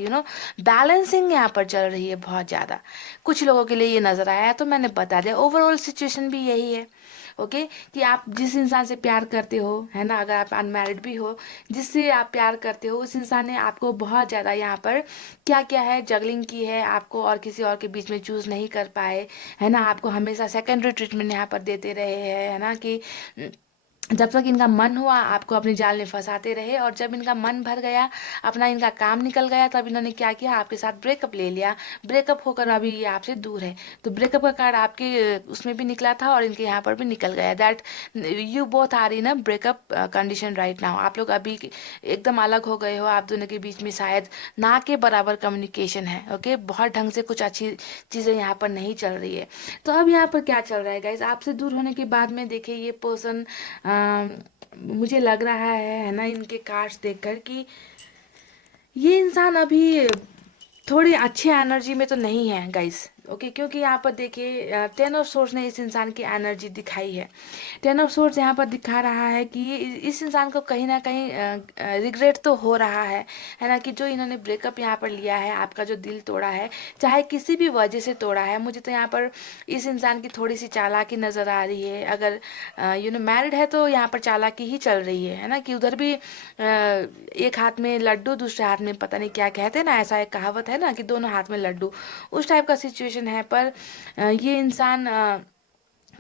बैलेंसिंग यहाँ पर चल रही है बहुत ज़्यादा। कुछ लोगों के लिए ये नजर आया है तो मैंने बता दिया, ओवरऑल सिचुएशन भी यही है। ओके, कि आप जिस इंसान से प्यार करते हो, है ना, अगर आप अनमैरिड भी हो, जिससे आप प्यार करते हो उस इंसान ने आपको बहुत ज़्यादा यहाँ पर क्या क्या है जगलिंग की है, आपको और किसी और के बीच में चूज़ नहीं कर पाए, है ना, आपको हमेशा सेकेंडरी ट्रीटमेंट यहाँ पर देते रहे हैं, है ना, कि जब तक इनका मन हुआ आपको अपने जाल में फंसाते रहे, और जब इनका मन भर गया, अपना इनका काम निकल गया, तब इन्होंने क्या किया, आपके साथ ब्रेकअप ले लिया। ब्रेकअप होकर अभी ये आपसे दूर है, तो ब्रेकअप का कार्ड आपके उसमें भी निकला था और इनके यहाँ पर भी निकल गया, that you both are in a breakup condition right now. आप लोग अभी एकदम अलग हो गए हो, आप दोनों के बीच में शायद ना के बराबर कम्युनिकेशन है। ओके, बहुत ढंग से कुछ अच्छी चीज़ें यहाँ पर नहीं चल रही है। तो अब यहाँ पर क्या चल रहा है गाइज, आपसे दूर होने के बाद में देखिए ये पर्सन, मुझे लग रहा है ना, इनके कार्ड्स देखकर कि ये इंसान अभी थोड़ी अच्छी एनर्जी में तो नहीं है गाइस। ओके, क्योंकि यहाँ पर देखिए 10 ऑफ सोर्स ने इस इंसान की एनर्जी दिखाई है। 10 ऑफ सोर्स यहाँ पर दिखा रहा है कि इस इंसान को कहीं ना कहीं रिग्रेट तो हो रहा है ना, कि जो इन्होंने ब्रेकअप यहाँ पर लिया है, आपका जो दिल तोड़ा है, चाहे किसी भी वजह से तोड़ा है। मुझे तो यहाँ पर इस इंसान की थोड़ी सी चालाकी नज़र आ रही है। अगर मैरिड है तो यहाँ पर चालाकी ही चल रही है ना, कि उधर भी एक हाथ में लड्डू दूसरे हाथ में पता नहीं क्या कहते हैं ना, ऐसा एक कहावत है ना कि दोनों हाथ में लड्डू, उस टाइप का सिचुएशन है। पर ये इंसान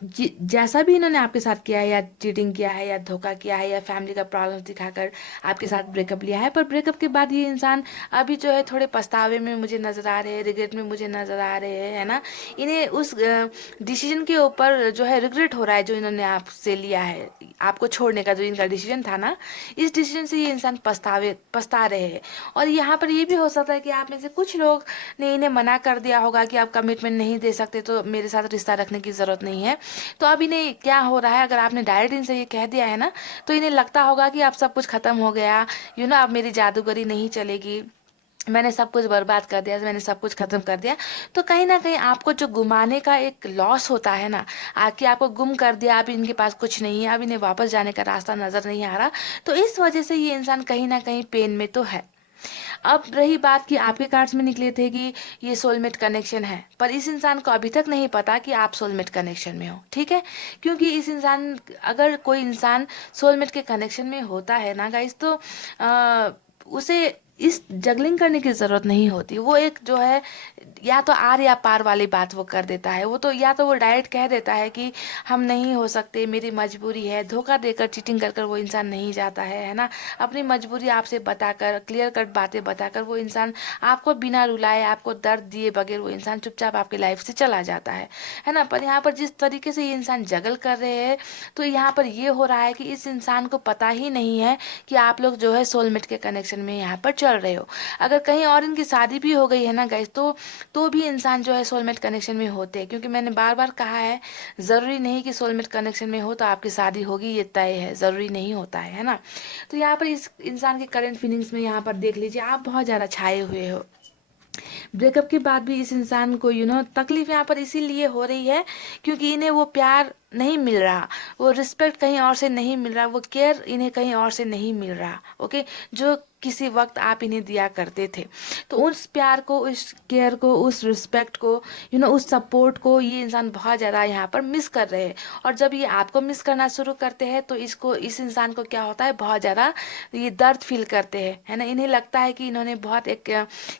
जैसा भी इन्होंने आपके साथ किया है, या चीटिंग किया है, या धोखा किया है, या फैमिली का प्रॉब्लम दिखाकर आपके साथ ब्रेकअप लिया है, पर ब्रेकअप के बाद ये इंसान अभी जो है थोड़े पछतावे में मुझे नज़र आ रहे हैं, रिग्रेट में मुझे नज़र आ रहे हैं, है ना। इन्हें उस डिसीजन के ऊपर जो है रिग्रेट हो रहा है जो इन्होंने आपसे लिया है, आपको छोड़ने का जो इनका डिसीजन था ना, इस डिसीजन से ये इंसान पछता रहे हैं। और यहाँ पर ये भी हो सकता है कि आप में से कुछ लोग ने इन्हें मना कर दिया होगा कि आप कमिटमेंट नहीं दे सकते तो मेरे साथ रिश्ता रखने की ज़रूरत नहीं है। तो अब इन्हें क्या हो रहा है, अगर आपने डायरेक्ट इनसे ये कह दिया है ना, तो इन्हें लगता होगा कि अब सब कुछ खत्म हो गया, अब मेरी जादूगरी नहीं चलेगी, मैंने सब कुछ बर्बाद कर दिया, मैंने सब कुछ खत्म कर दिया। तो कहीं ना कहीं आपको जो घुमाने का एक लॉस होता है ना, आके आपको गुम कर दिया, अब इनके पास कुछ नहीं है, अब इन्हें वापस जाने का रास्ता नजर नहीं आ रहा, तो इस वजह से ये इंसान कहीं ना कहीं पेन में तो है। अब रही बात कि आपके कार्ड्स में निकले थे कि ये सोलमेट कनेक्शन है, पर इस इंसान को अभी तक नहीं पता कि आप सोलमेट कनेक्शन में हो, ठीक है। क्योंकि इस इंसान, अगर कोई इंसान सोलमेट के कनेक्शन में होता है ना गाइस, तो उसे इस जगलिंग करने की ज़रूरत नहीं होती। वो एक जो है या तो आर या पार वाली बात वो कर देता है। वो तो या तो वो डायरेक्ट कह देता है कि हम नहीं हो सकते, मेरी मजबूरी है, धोखा देकर चीटिंग कर कर वो इंसान नहीं जाता है ना। अपनी मजबूरी आपसे बताकर, क्लियर कट बातें बताकर वो इंसान आपको बिना रुलाए, आपको दर्द दिए बगैर वो इंसान चुपचाप आपकी लाइफ से चला जाता है ना। पर यहाँ पर जिस तरीके से ये इंसान जगल कर रहे हैं, तो यहाँ पर ये हो रहा है कि इस इंसान को पता ही नहीं है कि आप लोग जो है सोलमेट के कनेक्शन में यहाँ पर चल रहे हो। अगर कहीं और इनकी शादी भी हो गई है ना गाइस, तो भी इंसान जो है सोलमेट कनेक्शन में होते हैं। क्योंकि मैंने बार बार कहा है, ज़रूरी नहीं कि सोलमेट कनेक्शन में हो तो आपकी शादी होगी, ये तय है, ज़रूरी नहीं होता है ना। तो यहाँ पर इस इंसान के करंट फीलिंग्स में यहाँ पर देख लीजिए, आप बहुत ज़्यादा छाए हुए हो। ब्रेकअप के बाद भी इस इंसान को तकलीफ यहाँ पर इसीलिए हो रही है क्योंकि इन्हें वो प्यार नहीं मिल रहा, वो रिस्पेक्ट कहीं और से नहीं मिल रहा, वो केयर इन्हें कहीं और से नहीं मिल रहा। ओके, जो किसी वक्त आप इन्हें दिया करते थे, तो उस प्यार को, उस केयर को, उस रिस्पेक्ट को, उस सपोर्ट को ये इंसान बहुत ज़्यादा यहाँ पर मिस कर रहे हैं। और जब ये आपको मिस करना शुरू करते हैं तो इस इंसान को क्या होता है, बहुत ज़्यादा ये दर्द फील करते हैं, है ना। इन्हें लगता है कि इन्होंने बहुत एक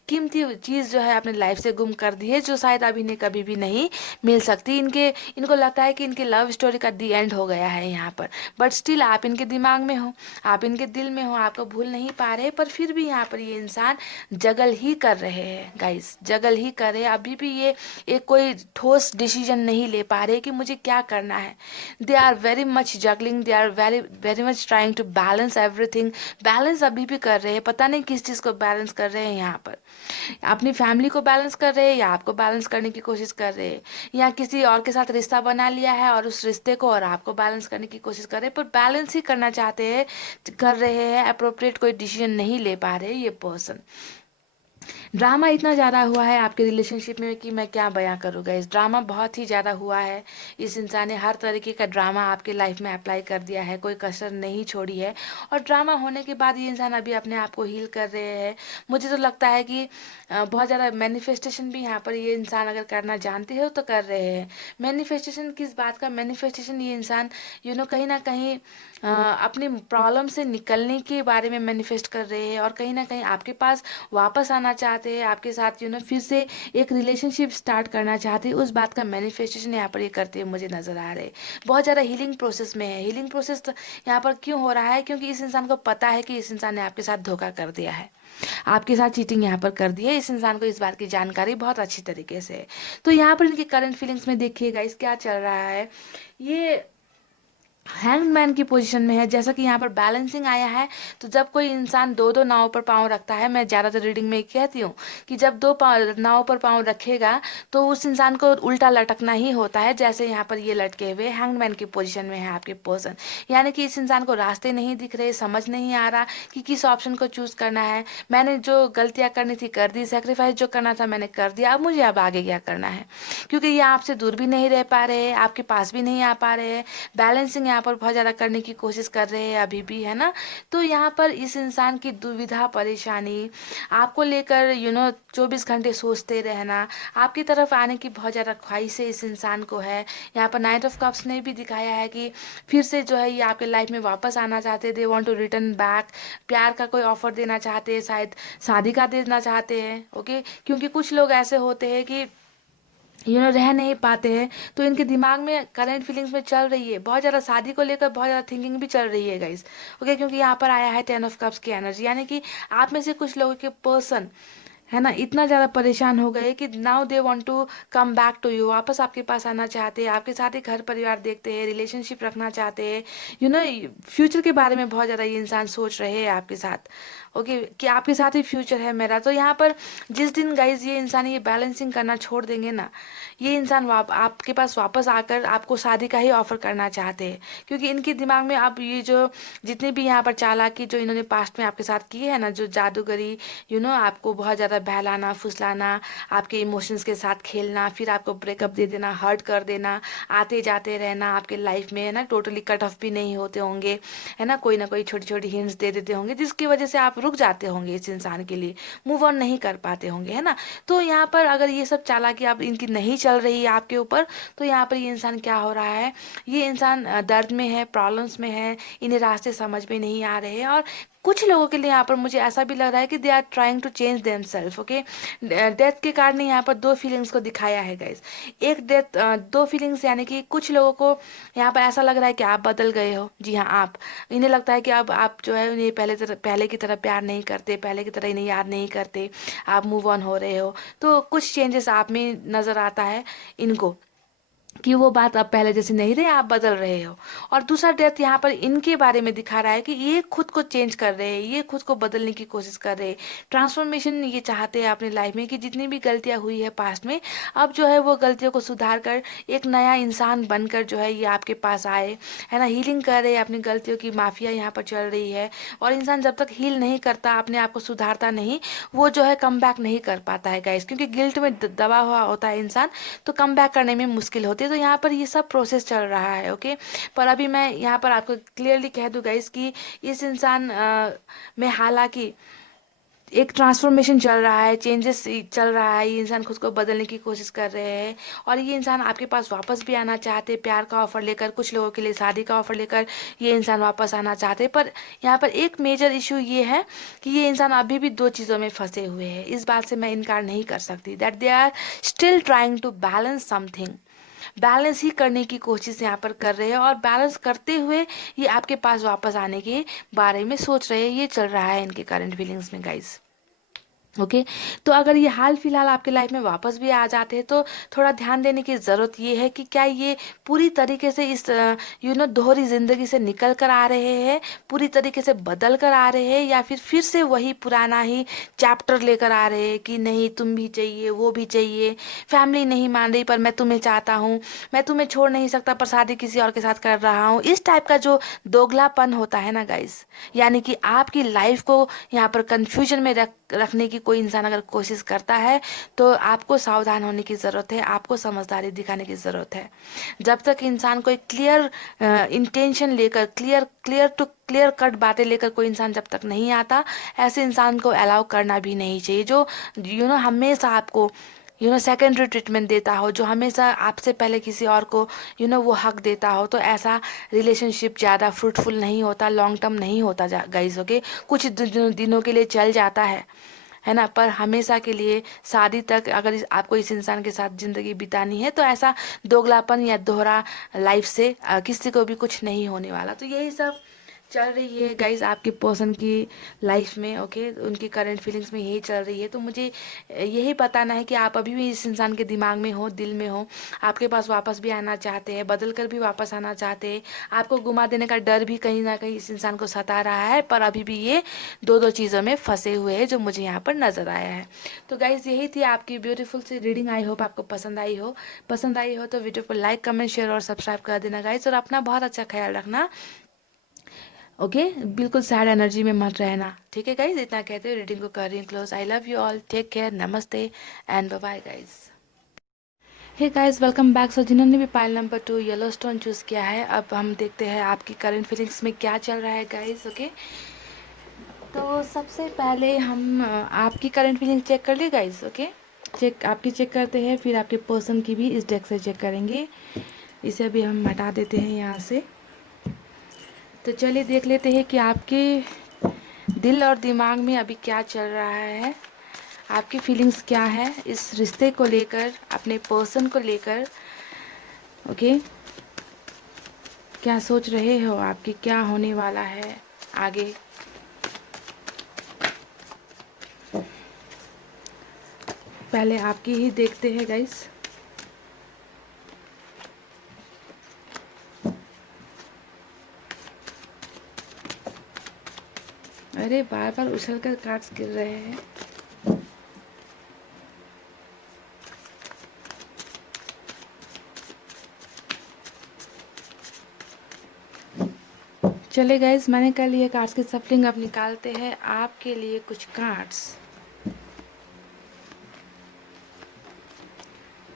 कीमती चीज़ जो है अपने लाइफ से गुम कर दी है, जो शायद अब इन्हें कभी भी नहीं मिल सकती। इनको लगता है कि इनके लव स्टोरी का दी एंड हो गया है यहाँ पर। बट स्टिल आप इनके दिमाग में हो, आप इनके दिल में हो, आपको भूल नहीं पा रहे, पर फिर भी यहाँ पर ये इंसान जगल ही कर रहे हैं गाइस, जगल ही कर रहे हैं। अभी भी ये एक कोई ठोस डिसीजन नहीं ले पा रहे कि मुझे क्या करना है। They are very much juggling, they are very very much trying to balance everything. Balance अभी भी कर रहे हैं, पता नहीं किस चीज़ को बैलेंस कर रहे हैं यहाँ पर। अपनी फैमिली को बैलेंस कर रहे हैं, या आपको बैलेंस करने की कोशिश कर रहे हैं, या किसी और के साथ रिश्ता बना लिया है और उस रिश्ते को और आपको बैलेंस करने की कोशिश कर रहे हैं, पर बैलेंस ही करना चाहते हैं, कर रहे हैं, अप्रोप्रिएट कोई डिसीजन नहीं ले पा रहे ये पर्सन। ड्रामा इतना ज़्यादा हुआ है आपके रिलेशनशिप में कि मैं क्या बयां करूँ गाइस। ड्रामा बहुत ही ज़्यादा हुआ है। इस इंसान ने हर तरीके का ड्रामा आपके लाइफ में अप्लाई कर दिया है, कोई कसर नहीं छोड़ी है। और ड्रामा होने के बाद ये इंसान अभी अपने आप को हील कर रहे हैं। मुझे तो लगता है कि बहुत ज़्यादा मैनिफेस्टेशन भी यहाँ पर ये इंसान अगर करना जानते हो तो कर रहे हैं। मैनिफेस्टेशन किस बात का मैनिफेस्टेशन? ये इंसान कहीं ना कहीं अपनी प्रॉब्लम से निकलने के बारे में मैनिफेस्ट कर रहे हैं और कहीं ना कहीं आपके पास वापस आना चाहते हैं, आपके साथ फिर से एक रिलेशनशिप स्टार्ट करना चाहते हैं। उस बात का मैनिफेस्टेशन यहाँ पर ये करते हुए मुझे नज़र आ रहे हैं। बहुत ज़्यादा हीलिंग प्रोसेस में है। हीलिंग प्रोसेस यहाँ पर क्यों हो रहा है? क्योंकि इस इंसान को पता है कि इस इंसान ने आपके साथ धोखा कर दिया है, आपके साथ चीटिंग यहाँ पर कर दी है। इस इंसान को इस बात की जानकारी बहुत अच्छी तरीके से है। तो यहाँ पर इनकी करंट फीलिंग्स में देखिएगा इस क्या चल रहा है। ये हैंगमैन की पोजीशन में है। जैसा कि यहाँ पर बैलेंसिंग आया है, तो जब कोई इंसान दो दो नाव पर पाँव रखता है, मैं ज़्यादातर रीडिंग में कहती हूँ कि जब दो नाव पर पाँव रखेगा तो उस इंसान को उल्टा लटकना ही होता है। जैसे यहाँ पर ये लटके हुए हैंगमैन की पोजीशन में है आपके पर्सन, यानी कि इस इंसान को रास्ते नहीं दिख रहे, समझ नहीं आ रहा कि किस ऑप्शन को चूज करना है। मैंने जो गलतियाँ करनी थी कर दी, सेक्रीफाइस जो करना था मैंने कर दिया, अब मुझे आगे क्या करना है? क्योंकि ये आपसे दूर भी नहीं रह पा रहे हैं, आपके पास भी नहीं आ पा रहे हैं। बैलेंसिंग यहाँ पर बहुत ज़्यादा करने की कोशिश कर रहे हैं अभी भी, है ना। तो यहाँ पर इस इंसान की दुविधा परेशानी आपको लेकर 24 घंटे सोचते रहना, आपकी तरफ आने की बहुत ज़्यादा ख्वाहिश है इस इंसान को है। यहाँ पर नाइट ऑफ कप्स ने भी दिखाया है कि फिर से जो है ये आपके लाइफ में वापस आना चाहते, they want to return back. प्यार का कोई ऑफर देना चाहते हैं, शायद शादी का देना चाहते हैं। ओके, क्योंकि कुछ लोग ऐसे होते हैं कि रह नहीं पाते हैं, तो इनके दिमाग में करंट फीलिंग्स में चल रही है बहुत ज़्यादा, शादी को लेकर बहुत ज़्यादा थिंकिंग भी चल रही है गाइस। ओके, क्योंकि यहाँ पर आया है 10 ऑफ कप्स की एनर्जी, यानी कि आप में से कुछ लोगों के पर्सन है ना इतना ज़्यादा परेशान हो गए कि now they want to come back to you, वापस आपके पास आना चाहते हैं, आपके साथ ही घर परिवार देखते हैं, रिलेशनशिप रखना चाहते हैं। फ्यूचर के बारे में बहुत ज़्यादा ये इंसान सोच रहे हैं आपके साथ। ओके, कि आपके साथ ही फ्यूचर है मेरा। तो यहाँ पर जिस दिन गाइज ये इंसान ये बैलेंसिंग करना छोड़ देंगे ना, ये इंसान आपके पास वापस आकर आपको शादी का ही ऑफर करना चाहते हैं। क्योंकि इनके दिमाग में अब ये जो जितने भी यहाँ पर चालाकी जो इन्होंने पास्ट में आपके साथ की है ना, जो जादूगरी, आपको बहुत ज़्यादा बहलाना फुसलाना, आपके इमोशंस के साथ खेलना, फिर आपको ब्रेकअप दे देना, हर्ट कर देना, आते जाते रहना आपके लाइफ में, है ना। टोटली कट ऑफ भी नहीं होते होंगे, है ना। कोई ना कोई छोटी छोटी हिंट्स दे देते होंगे जिसकी वजह से आप रुक जाते होंगे, इस इंसान के लिए मूव ऑन नहीं कर पाते होंगे, है ना। तो यहाँ पर अगर ये सब चालाकी आप इनकी नहीं चल रही है आपके ऊपर, तो यहाँ पर ये इंसान क्या हो रहा है, ये इंसान दर्द में है, प्रॉब्लम्स में है, इन्हें रास्ते समझ में नहीं आ रहे हैं। और कुछ लोगों के लिए यहाँ पर मुझे ऐसा भी लग रहा है कि they are trying to change themself. Okay, death के कारण यहाँ पर दो फीलिंग्स को दिखाया है गाइज। एक डेथ, दो फीलिंग्स, यानी कि कुछ लोगों को यहाँ पर ऐसा लग रहा है कि आप बदल गए हो। जी हाँ, आप, इन्हें लगता है कि अब आप जो है उन्हें पहले की तरह प्यार नहीं करते, पहले की तरह इन्हें याद नहीं करते, आप मूव ऑन हो रहे हो। तो कुछ चेंजेस आप में नज़र आता है इनको कि वो बात अब पहले जैसे नहीं रहे, आप बदल रहे हो। और दूसरा डेथ यहाँ पर इनके बारे में दिखा रहा है कि ये खुद को चेंज कर रहे हैं, ये खुद को बदलने की कोशिश कर रहे हैं, ट्रांसफॉर्मेशन ये चाहते हैं अपने लाइफ में कि जितनी भी गलतियाँ हुई है पास्ट में, अब जो है वो गलतियों को सुधार कर एक नया इंसान बनकर जो है ये आपके पास आए, है ना। हीलिंग कर रहे हैं, अपनी गलतियों की माफिया यहाँ पर चल रही है। और इंसान जब तक हील नहीं करता, अपने आप को सुधारता नहीं, वो जो है कम बैक नहीं कर पाता है गाइस, क्योंकि गिल्ट में दबा हुआ होता है इंसान, तो कम बैक करने में मुश्किल होती है। तो यहाँ पर ये सब प्रोसेस चल रहा है। ओके, पर अभी मैं यहाँ पर आपको क्लियरली कह दूँ गाइस कि इस इंसान में हालांकि एक ट्रांसफॉर्मेशन चल रहा है, चेंजेस चल रहा है, ये इंसान खुद को बदलने की कोशिश कर रहे हैं। और ये इंसान आपके पास वापस भी आना चाहते हैं, प्यार का ऑफर लेकर, कुछ लोगों के लिए शादी का ऑफर लेकर ये इंसान वापस आना चाहते हैं। पर यहाँ पर एक मेजर इशू ये है कि ये इंसान अभी भी दो चीज़ों में फंसे हुए हैं। इस बात से मैं इनकार नहीं कर सकती that they are still trying to balance something. Balance ही करने की कोशिश यहाँ पर कर रहे हैं, और बैलेंस करते हुए ये आपके पास वापस आने के बारे में सोच रहे हैं। ये चल रहा है इनके करंट फीलिंग्स में गाइस। ओके, तो अगर ये हाल फिलहाल आपके लाइफ में वापस भी आ जाते हैं, तो थोड़ा ध्यान देने की ज़रूरत ये है कि क्या ये पूरी तरीके से इस दोहरी ज़िंदगी से निकल कर आ रहे हैं, पूरी तरीके से बदल कर आ रहे हैं, या फिर से वही पुराना ही चैप्टर लेकर आ रहे हैं कि नहीं तुम भी चाहिए, वो भी चाहिए, फैमिली नहीं मान रही पर मैं तुम्हें चाहता हूँ, मैं तुम्हें छोड़ नहीं सकता पर शादी किसी और के साथ कर रहा हूँ। इस टाइप का जो दोगलापन होता है ना गाइस, यानी कि आपकी लाइफ को यहाँ पर कन्फ्यूजन में रख रखने की कोई इंसान अगर कोशिश करता है तो आपको सावधान होने की ज़रूरत है, आपको समझदारी दिखाने की ज़रूरत है। जब तक इंसान कोई क्लियर इंटेंशन लेकर, क्लियर टू क्लियर कट बातें लेकर कोई इंसान जब तक नहीं आता, ऐसे इंसान को अलाउ करना भी नहीं चाहिए, जो हमेशा आपको सेकेंडरी ट्रीटमेंट देता हो, जो हमेशा आपसे पहले किसी और को वो हक देता हो। तो ऐसा रिलेशनशिप ज़्यादा फ्रूटफुल नहीं होता, लॉन्ग टर्म नहीं होता गाइस। ओके, कुछ दिनों के लिए चल जाता है ना, पर हमेशा के लिए शादी तक अगर आपको इस इंसान के साथ ज़िंदगी बितानी है तो ऐसा दोगलापन या दोहरा लाइफ से किसी को भी कुछ नहीं होने वाला। तो यही सब चल रही है गाइज आपके पर्सन की लाइफ में। ओके, उनकी करंट फीलिंग्स में यही चल रही है। तो मुझे यही बताना है कि आप अभी भी इस इंसान के दिमाग में हो, दिल में हो, आपके पास वापस भी आना चाहते हैं, बदल कर भी वापस आना चाहते हैं। आपको गुमा देने का डर भी कहीं ना कहीं इस इंसान को सता रहा है, पर अभी भी ये दो चीज़ों में फंसे हुए हैं, जो मुझे यहाँ पर नज़र आया है। तो गाइज यही थी आपकी ब्यूटीफुल सी रीडिंग। आई होप आपको पसंद आई हो। तो वीडियो को लाइक, कमेंट, शेयर और सब्सक्राइब कर देना गाइज, और अपना बहुत अच्छा ख्याल रखना। ओके, बिल्कुल सैड एनर्जी में मत रहना। ठीक है गाइज, इतना कहते हुए रीडिंग को कर रही हूँ close. I love you all, take care, नमस्ते and bye bye guys. Hey guys, welcome back. So जिन्होंने भी pile number 2 yellow stone choose किया है, अब हम देखते हैं आपकी करंट फीलिंग्स में क्या चल रहा है गाइज। ओके, तो सबसे पहले हम आपकी करंट फीलिंग चेक कर ली गाइज। ओके, आपकी चेक करते हैं, फिर आपके पर्सन की भी इस डेक से चेक करेंगे। इसे अभी हम हटा देते हैं यहाँ से। तो चलिए देख लेते हैं कि आपके दिल और दिमाग में अभी क्या चल रहा है, आपकी फीलिंग्स क्या है इस रिश्ते को लेकर, अपने पर्सन को लेकर। ओके, क्या सोच रहे हो, आपकी क्या होने वाला है आगे। पहले आपकी ही देखते हैं गाइस। अरे बार बार उछल कर कार्ड्स गिर रहे हैं। चले गाइस, मैंने कर लिए कार्ड्स की सफलिंग। अब निकालते हैं आपके लिए कुछ कार्ड्स।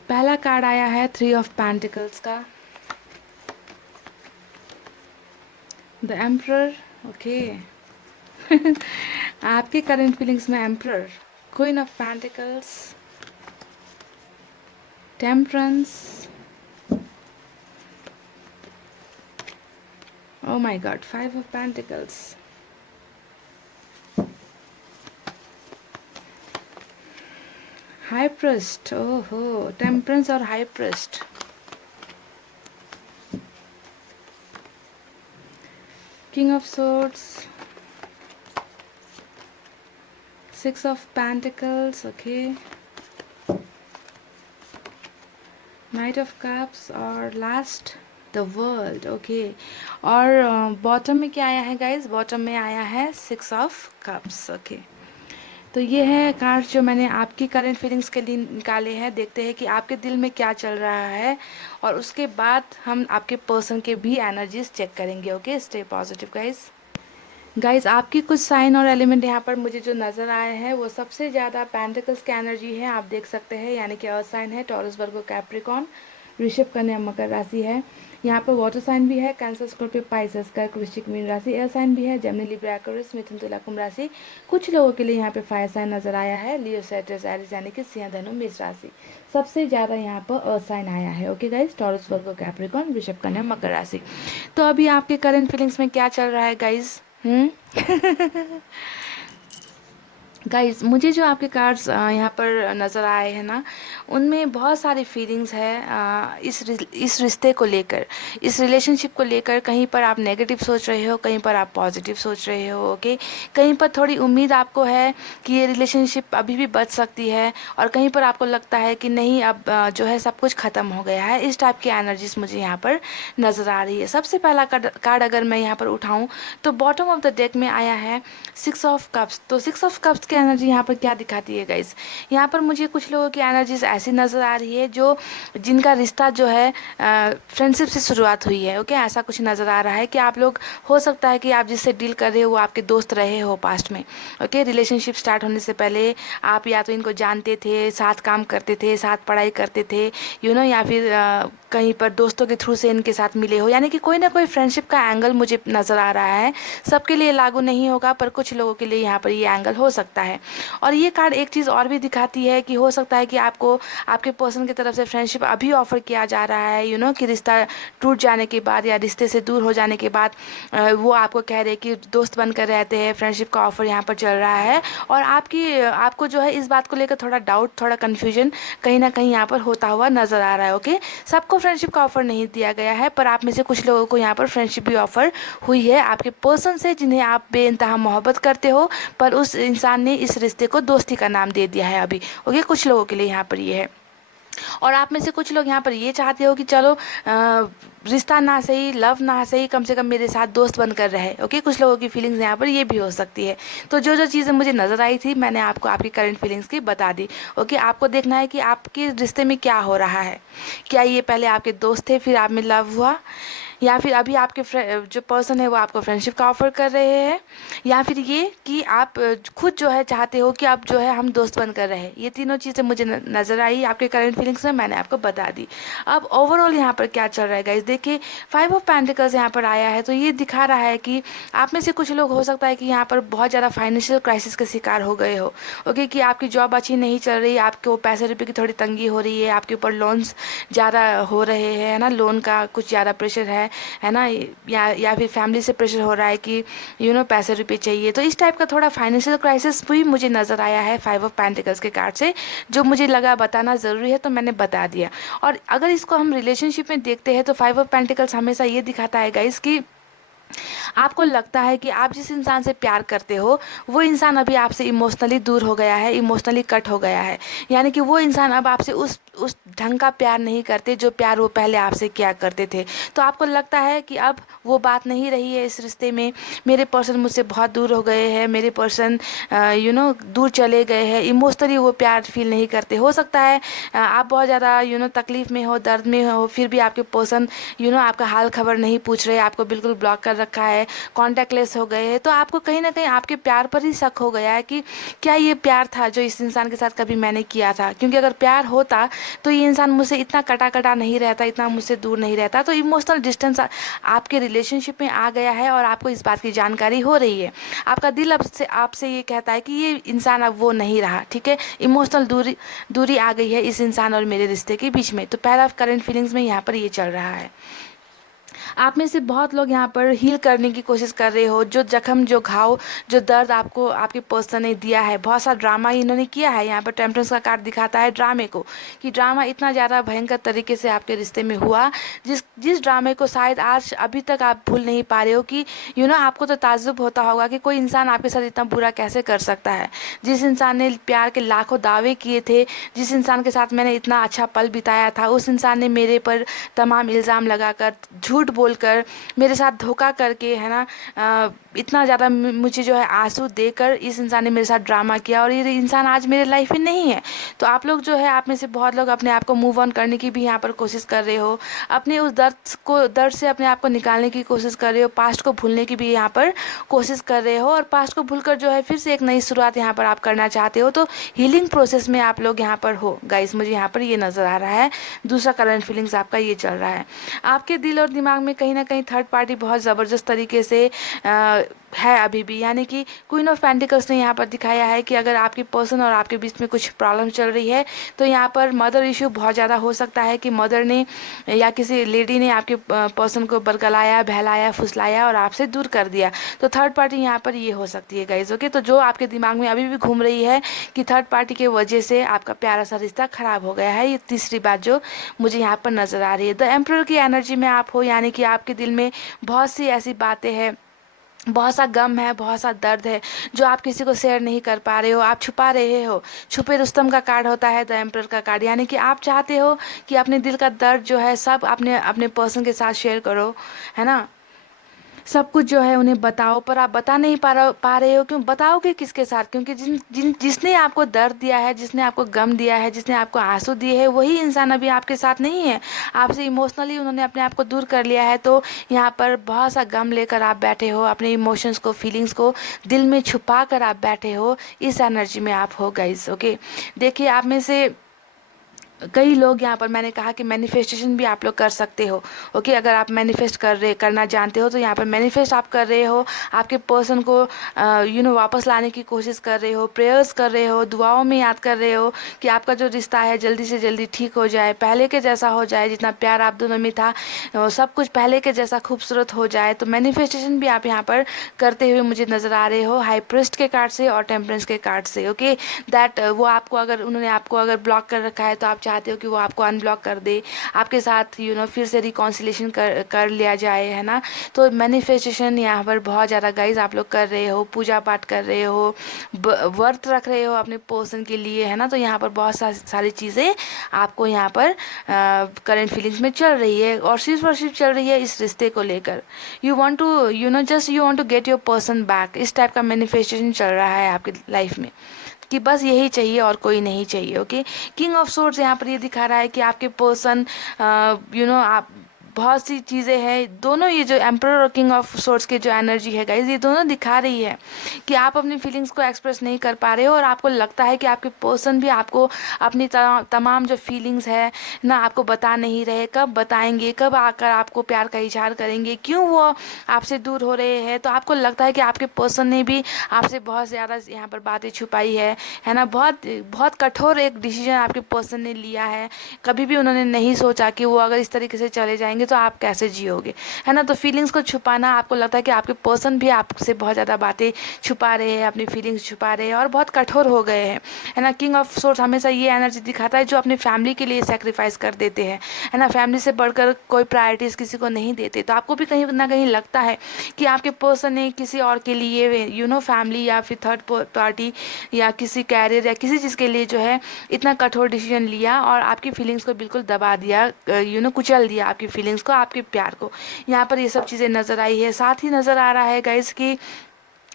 पहला कार्ड आया है 3 ऑफ पेंटिकल्स का, द एम्परर। ओके, आपके करंट फीलिंग्स में emperor, queen of pentacles, temperance, oh my god, 5 of pentacles, high priest, oh ho, temperance और high priest, king of swords, 6 of pentacles, okay, knight of cups और last the world. Okay, और bottom में क्या आया है guys, bottom में आया है 6 ऑफ कप्स। ओके, तो ये है कार्ड जो मैंने आपकी करंट फीलिंग्स के लिए निकाले हैं। देखते हैं कि आपके दिल में क्या चल रहा है, और उसके बाद हम आपके पर्सन के भी एनर्जीज चेक करेंगे। ओके, स्टे पॉजिटिव गाइज आपकी कुछ साइन और एलिमेंट यहाँ पर मुझे जो नज़र आए हैं, वो सबसे ज़्यादा पेंटिकल्स की एनर्जी है, आप देख सकते हैं, यानी कि अर्थ साइन है, टॉरस, वर्गो, कैप्रिकॉन, ऋषभ, कन्या, मकर राशि है। यहाँ पर वाटर साइन भी है, कैंसर, स्कॉर्पियो, पाइसेस, कर्क, वृश्चिक, मीन राशि। एयर साइन भी है, जेमिनी, लिब्रा, एक्वेरियस, मिथुन, तुला, कुंभ राशि। कुछ लोगों के लिए यहाँ पे फायर साइन नजर आया है, लियो, सैजिटेरियस, एरीज, यानी कि सिंह, धनु, मेष राशि। सबसे ज़्यादा यहाँ पर अर्थ साइन आया है। ओके गाइज, टॉरस, वर्गो, कैप्रिकॉन, वृषभ, कन्या, मकर राशि। तो अभी आपके करंट फीलिंग्स में क्या चल रहा है गाइज। गाइज मुझे जो आपके कार्ड्स यहाँ पर नज़र आए हैं ना, उनमें बहुत सारी फीलिंग्स है इस रिश्ते को लेकर, इस रिलेशनशिप को लेकर। कहीं पर आप नेगेटिव सोच रहे हो, कहीं पर आप पॉजिटिव सोच रहे हो। ओके, कहीं पर थोड़ी उम्मीद आपको है कि ये रिलेशनशिप अभी भी बच सकती है, और कहीं पर आपको लगता है कि नहीं, अब जो है सब कुछ ख़त्म हो गया है। इस टाइप की एनर्जीज मुझे यहाँ पर नज़र आ रही है। सबसे पहला कार्ड अगर मैं यहाँ पर उठाऊँ तो बॉटम ऑफ द डेक में आया है 6 ऑफ कप्स। तो 6 ऑफ कप्स के एनर्जी यहाँ पर क्या दिखाती है गाइस, यहाँ पर मुझे कुछ लोगों की एनर्जीज ऐसी नज़र आ रही है जो जिनका रिश्ता जो है फ्रेंडशिप से शुरुआत हुई है। ओके, ऐसा कुछ नज़र आ रहा है कि आप लोग, हो सकता है कि आप जिससे डील कर रहे हो वो आपके दोस्त रहे हो पास्ट में। ओके, रिलेशनशिप स्टार्ट होने से पहले आप या तो इनको जानते थे, साथ काम करते थे, साथ पढ़ाई करते थे, या फिर कहीं पर दोस्तों के थ्रू से इनके साथ मिले हो, यानी कि कोई ना कोई फ्रेंडशिप का एंगल मुझे नज़र आ रहा है। सबके लिए लागू नहीं होगा पर कुछ लोगों के लिए यहाँ पर ये एंगल हो सकता है। और ये कार्ड एक चीज़ और भी दिखाती है कि हो सकता है कि आपको आपके पर्सन की तरफ से फ्रेंडशिप अभी ऑफर किया जा रहा है, कि रिश्ता टूट जाने के बाद या रिश्ते से दूर हो जाने के बाद वो आपको कह रहे हैं कि दोस्त बनकर रहते हैं, फ्रेंडशिप का ऑफर यहाँ पर चल रहा है। और आपको जो है इस बात को लेकर थोड़ा डाउट, थोड़ा कन्फ्यूजन कहीं ना कहीं यहाँ पर होता हुआ नज़र आ रहा है। ओके, सबको फ्रेंडशिप का ऑफर नहीं दिया गया है पर आप में से कुछ लोगों को यहाँ पर फ्रेंडशिप भी ऑफर हुई है आपके पर्सन से जिन्हें आप बेइंतहा मोहब्बत करते हो, पर उस इंसान ने इस रिश्ते को दोस्ती का नाम दे दिया है अभी। ओके, कुछ लोगों के लिए यहाँ पर ये है। और आप में से कुछ लोग यहाँ पर ये चाहते हो कि चलो रिश्ता ना सही, लव ना सही, कम से कम मेरे साथ दोस्त बनकर रहे। ओके, कुछ लोगों की फीलिंग्स यहाँ पर ये भी हो सकती है। तो जो जो चीज़ें मुझे नज़र आई थी मैंने आपको आपकी करंट फीलिंग्स की बता दी। ओके, आपको देखना है कि आपके रिश्ते में क्या हो रहा है। क्या ये पहले आपके दोस्त थे फिर आप में लव हुआ, या फिर अभी आपके जो पर्सन है वो आपको फ्रेंडशिप का ऑफर कर रहे हैं, या फिर ये कि आप खुद जो है चाहते हो कि आप जो है हम दोस्त बनकर रहे। ये तीनों चीज़ें मुझे नज़र आई आपके करंट फीलिंग्स में, मैंने आपको बता दी। अब ओवरऑल यहाँ पर क्या चल रहा है गाइस, देखिए 5 ऑफ पेंटिकल्स यहाँ पर आया है तो ये दिखा रहा है कि आप में से कुछ लोग हो सकता है कि यहाँ पर बहुत ज़्यादा फाइनेंशियल क्राइसिस के शिकार हो गए हो। ओके, कि आपकी जॉब अच्छी नहीं चल रही, आपको पैसे रुपये की थोड़ी तंगी हो रही है, आपके ऊपर लोन्स ज़्यादा हो रहे हैं, है ना, लोन का कुछ ज़्यादा प्रेशर है ना, या फिर फैमिली से प्रेशर हो रहा है कि पैसे रुपये चाहिए। तो इस टाइप का थोड़ा फाइनेंशियल क्राइसिस भी मुझे नज़र आया है 5 ऑफ पेंटिकल्स के कार्ड से, जो मुझे लगा बताना ज़रूरी है तो मैंने बता दिया। और अगर इसको हम रिलेशनशिप में देखते हैं तो 5 ऑफ पेंटिकल्स हमेशा ये दिखाता है गाइस कि आपको लगता है कि आप जिस इंसान से प्यार करते हो वो इंसान अभी आपसे इमोशनली दूर हो गया है, इमोशनली कट हो गया है, यानी कि वो इंसान अब आपसे उस ढंग का प्यार नहीं करते जो प्यार वो पहले आपसे किया करते थे। तो आपको लगता है कि अब वो बात नहीं रही है इस रिश्ते में, मेरे पर्सन मुझसे बहुत दूर हो गए हैं, मेरे पर्सन दूर चले गए हैं, इमोशनली वो प्यार फील नहीं करते। हो सकता है आप बहुत ज़्यादा तकलीफ़ में हो, दर्द में हो, फिर भी आपके पर्सन आपका हाल खबर नहीं पूछ रहे, आपको बिल्कुल ब्लॉक कर रखा है, कॉन्टैक्टलेस हो गए हैं। तो आपको कहीं ना कहीं आपके प्यार पर ही शक हो गया है कि क्या ये प्यार था जो इस इंसान के साथ कभी मैंने किया था, क्योंकि अगर प्यार होता तो ये इंसान मुझसे इतना कटा कटा नहीं रहता, इतना मुझसे दूर नहीं रहता। तो इमोशनल डिस्टेंस आपके रिलेशनशिप में आ गया है और आपको इस बात की जानकारी हो रही है। आपका दिल अब से आपसे ये कहता है कि ये इंसान अब वो नहीं रहा, ठीक है, इमोशनल दूरी आ गई है इस इंसान और मेरे रिश्ते के बीच में। तो पहला करंट फीलिंग्स में यहाँ पर ये चल रहा है। आप में से बहुत लोग यहाँ पर हील करने की कोशिश कर रहे हो, जो जख्म, जो घाव, जो दर्द आपको आपके पर्सन ने दिया है। बहुत सा ड्रामा इन्होंने किया है, यहाँ पर टेम्परेंस का कार्ड दिखाता है ड्रामे को, कि ड्रामा इतना ज़्यादा भयंकर तरीके से आपके रिश्ते में हुआ, जिस ड्रामे को शायद आज अभी तक आप भूल नहीं पा रहे हो। कि आपको तो ताज्जुब होता होगा कि कोई इंसान आपके साथ इतना बुरा कैसे कर सकता है। जिस इंसान ने प्यार के लाखों दावे किए थे, जिस इंसान के साथ मैंने इतना अच्छा पल बिताया था, उस इंसान ने मेरे पर तमाम इल्ज़ाम लगाकर, झूठ बोलकर, मेरे साथ धोखा करके, है ना, इतना ज़्यादा मुझे जो है आंसू देकर इस इंसान ने मेरे साथ ड्रामा किया और ये इंसान आज मेरे लाइफ में नहीं है। तो आप लोग जो है, आप में से बहुत लोग अपने आप को मूव ऑन करने की भी यहाँ पर कोशिश कर रहे हो, अपने उस दर्द से अपने आप को निकालने की कोशिश कर रहे हो, पास्ट को भूलने की भी यहाँ पर कोशिश कर रहे हो, और पास्ट को भूलकर जो है फिर से एक नई शुरुआत यहाँ पर आप करना चाहते हो। तो हीलिंग प्रोसेस में आप लोग यहाँ पर हो गाइस, मुझे यहाँ पर ये नज़र आ रहा है। दूसरा करंट फीलिंग्स आपका ये चल रहा है। आपके दिल और दिमाग में कहीं ना कहीं थर्ड पार्टी बहुत ज़बरदस्त तरीके से है अभी भी, यानी कि क्वीन ऑफ पेंटिकल्स ने यहाँ पर दिखाया है कि अगर आपके पर्सन और आपके बीच में कुछ प्रॉब्लम चल रही है तो यहाँ पर मदर इशू बहुत ज़्यादा हो सकता है, कि मदर ने या किसी लेडी ने आपके पर्सन को बरगलाया, बहलाया, फुसलाया और आपसे दूर कर दिया। तो थर्ड पार्टी यहाँ पर ये हो सकती है गाइज। ओके, तो जो आपके दिमाग में अभी भी घूम रही है कि थर्ड पार्टी के वजह से आपका प्यारा सा रिश्ता खराब हो गया है, ये तीसरी बात जो मुझे यहाँ पर नज़र आ रही है। द एम्परर की एनर्जी में आप हो, यानी कि आपके दिल में बहुत सी ऐसी बातें हैं, बहुत सा गम है, बहुत सा दर्द है जो आप किसी को शेयर नहीं कर पा रहे हो, आप छुपा रहे हो। छुपे रुस्तम का कार्ड होता है द एम्परर का कार्ड, यानी कि आप चाहते हो कि अपने दिल का दर्द जो है सब अपने पर्सन के साथ शेयर करो, है ना। सब कुछ जो है उन्हें बताओ, पर आप बता नहीं पा रहे हो। क्यों बताओगे किसके साथ? क्योंकि जिसने आपको दर्द दिया है, जिसने आपको गम दिया है, जिसने आपको आंसू दिए है, वही इंसान अभी आपके साथ नहीं है। आपसे इमोशनली उन्होंने अपने आप को दूर कर लिया है। तो यहाँ पर बहुत सा गम लेकर आप बैठे हो, अपने इमोशंस को, फीलिंग्स को दिल में छुपा कर आप बैठे हो। इस एनर्जी में आप हो गाइस। ओके, देखिए आप में से कई लोग यहाँ पर, मैंने कहा कि मैनिफेस्टेशन भी आप लोग कर सकते हो। ओके, अगर आप मैनिफेस्ट करना जानते हो तो यहाँ पर मैनिफेस्ट आप कर रहे हो, आपके पर्सन को वापस लाने की कोशिश कर रहे हो, प्रेयर्स कर रहे हो, दुआओं में याद कर रहे हो कि आपका जो रिश्ता है जल्दी से जल्दी ठीक हो जाए, पहले के जैसा हो जाए, जितना प्यार आप दोनों में था सब कुछ पहले के जैसा खूबसूरत हो जाए। तो मैनिफेस्टेशन भी आप यहाँ पर करते हुए मुझे नज़र आ रहे हो, हाई प्रिस्ट के कार्ड से और टेम्परेंस के कार्ड से। ओके, दैट वो आपको, अगर उन्होंने आपको अगर ब्लॉक कर रखा है तो आप चाहते हो कि वो आपको अनब्लॉक कर दे, आपके साथ फिर से रिकॉन्सिलेशन कर लिया जाए, है ना। तो मैनिफेस्टेशन यहाँ पर बहुत ज़्यादा गाइज आप लोग कर रहे हो, पूजा पाठ कर रहे हो, व्रत रख रहे हो अपने पर्सन के लिए, है ना। तो यहाँ पर बहुत सारी चीज़ें आपको यहाँ पर करंट फीलिंग्स में चल रही है, और सिर्फ चल रही है इस रिश्ते को लेकर। You want to you want to get your person back, इस टाइप का मैनिफेस्टेशन चल रहा है आपकी लाइफ में, कि बस यही चाहिए और कोई नहीं चाहिए। ओके, किंग ऑफ सोर्ड्स यहाँ पर ये दिखा रहा है कि आपके पर्सन आप बहुत सी चीज़ें हैं। दोनों ये जो एम्परर और किंग ऑफ सोर्ड्स के जो एनर्जी है गाइज, ये दोनों दिखा रही है कि आप अपनी फीलिंग्स को एक्सप्रेस नहीं कर पा रहे हो, और आपको लगता है कि आपके पर्सन भी आपको अपनी तमाम जो फीलिंग्स है ना आपको बता नहीं रहे। कब बताएंगे, कब आकर आपको प्यार का इजहार करेंगे, क्यों वो आपसे दूर हो रहे हैं। तो आपको लगता है कि आपके पर्सन ने भी आपसे बहुत ज़्यादा यहाँ पर बातें छुपाई है ना। बहुत बहुत कठोर एक डिसीजन आपके पर्सन ने लिया है। कभी भी उन्होंने नहीं सोचा कि वो अगर इस तरीके से चले जाएंगे तो आप कैसे जियोगे, है ना। तो फीलिंग्स को छुपाना, आपको लगता है कि आपके पर्सन भी आपसे बहुत ज़्यादा बातें छुपा रहे हैं, अपनी फीलिंग्स छुपा रहे हैं और बहुत कठोर हो गए हैं, है ना। किंग ऑफ सोर्स हमेशा ये एनर्जी दिखाता है जो अपनी फैमिली के लिए सेक्रीफाइस कर देते हैं, है ना। फैमिली से बढ़कर कोई प्रायोरिटीज़ किसी को नहीं देते। तो आपको भी कहीं ना कहीं लगता है कि आपके पर्सन ने किसी और के लिए फैमिली या फिर थर्ड पार्टी या किसी कैरियर या किसी चीज़ के लिए जो है इतना कठोर डिसीजन लिया, और आपकी फीलिंग्स को बिल्कुल दबा दिया, कुचल दिया आपकी फीलिंग्स को, आपके प्यार को। यहाँ पर ये सब चीज़ें नज़र आई है। साथ ही नज़र आ रहा है गाइस कि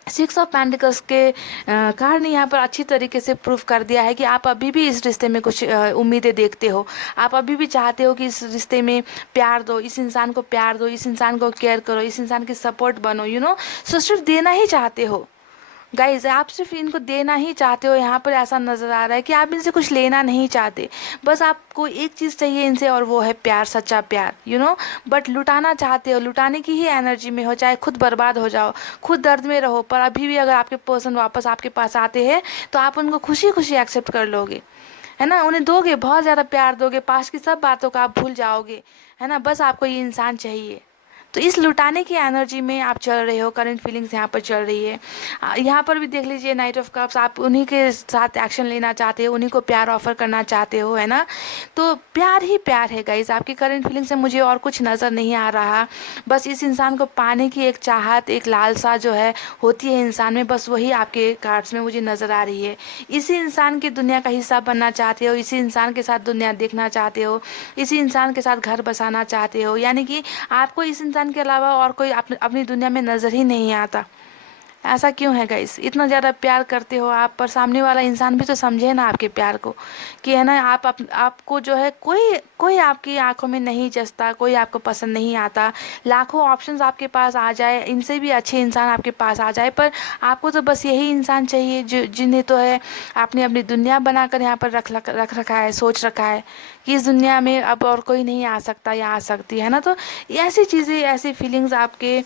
सिक्स ऑफ पेंटिकल्स के कार्ड ने यहाँ पर अच्छी तरीके से प्रूफ कर दिया है कि आप अभी भी इस रिश्ते में कुछ उम्मीदें देखते हो। आप अभी भी चाहते हो कि इस रिश्ते में प्यार दो, इस इंसान को प्यार दो, इस इंसान को केयर करो, इस इंसान की सपोर्ट बनो, सो सिर्फ देना ही चाहते हो गाइज, आप सिर्फ इनको देना ही चाहते हो। यहाँ पर ऐसा नज़र आ रहा है कि आप इनसे कुछ लेना नहीं चाहते, बस आपको एक चीज़ चाहिए इनसे, और वो है प्यार, सच्चा प्यार, बट लुटाना चाहते हो, लुटाने की ही एनर्जी में हो, चाहे खुद बर्बाद हो जाओ, खुद दर्द में रहो, पर अभी भी अगर आपके पर्सन वापस आपके पास आते हैं तो आप उनको खुशी खुशी एक्सेप्ट कर लोगे, है ना। उन्हें दोगे, बहुत ज़्यादा प्यार दोगे, पास की सब बातों का आप भूल जाओगे, है ना। बस आपको ये इंसान चाहिए। तो इस लुटाने की एनर्जी में आप चल रहे हो, करंट फीलिंग्स यहाँ पर चल रही है। यहाँ पर भी देख लीजिए नाइट ऑफ कप्स, आप उन्हीं के साथ एक्शन लेना चाहते हो, उन्हीं को प्यार ऑफर करना चाहते हो, है ना। तो प्यार ही प्यार है गाइज, आपकी करंट फीलिंग से मुझे और कुछ नज़र नहीं आ रहा। बस इस इंसान को पाने की एक चाहत, एक लालसा जो है होती है इंसान में, बस वही आपके कार्ड्स में मुझे नज़र आ रही है। इसी इंसान की दुनिया का हिस्सा बनना चाहते हो, इसी इंसान के साथ दुनिया देखना चाहते हो, इसी इंसान के साथ घर बसाना चाहते हो, यानी कि आपको इस इंसान के अलावा और कोई अपनी दुनिया में नज़र ही नहीं आता। ऐसा क्यों है गाइस? इतना ज़्यादा प्यार करते हो आप, पर सामने वाला इंसान भी तो समझे ना आपके प्यार को, कि है ना आपको जो है कोई कोई आपकी आंखों में नहीं जचता, कोई आपको पसंद नहीं आता। लाखों ऑप्शंस आपके पास आ जाए, इनसे भी अच्छे इंसान आपके पास आ जाए, पर आपको तो बस यही इंसान चाहिए जो जिन्हें तो है आपने अपनी दुनिया बनाकर यहाँ पर रख रखा है, सोच रखा है कि इस दुनिया में अब और कोई नहीं आ सकता या आ सकती है ना। तो ऐसी चीज़ें, ऐसी फीलिंग्स आपके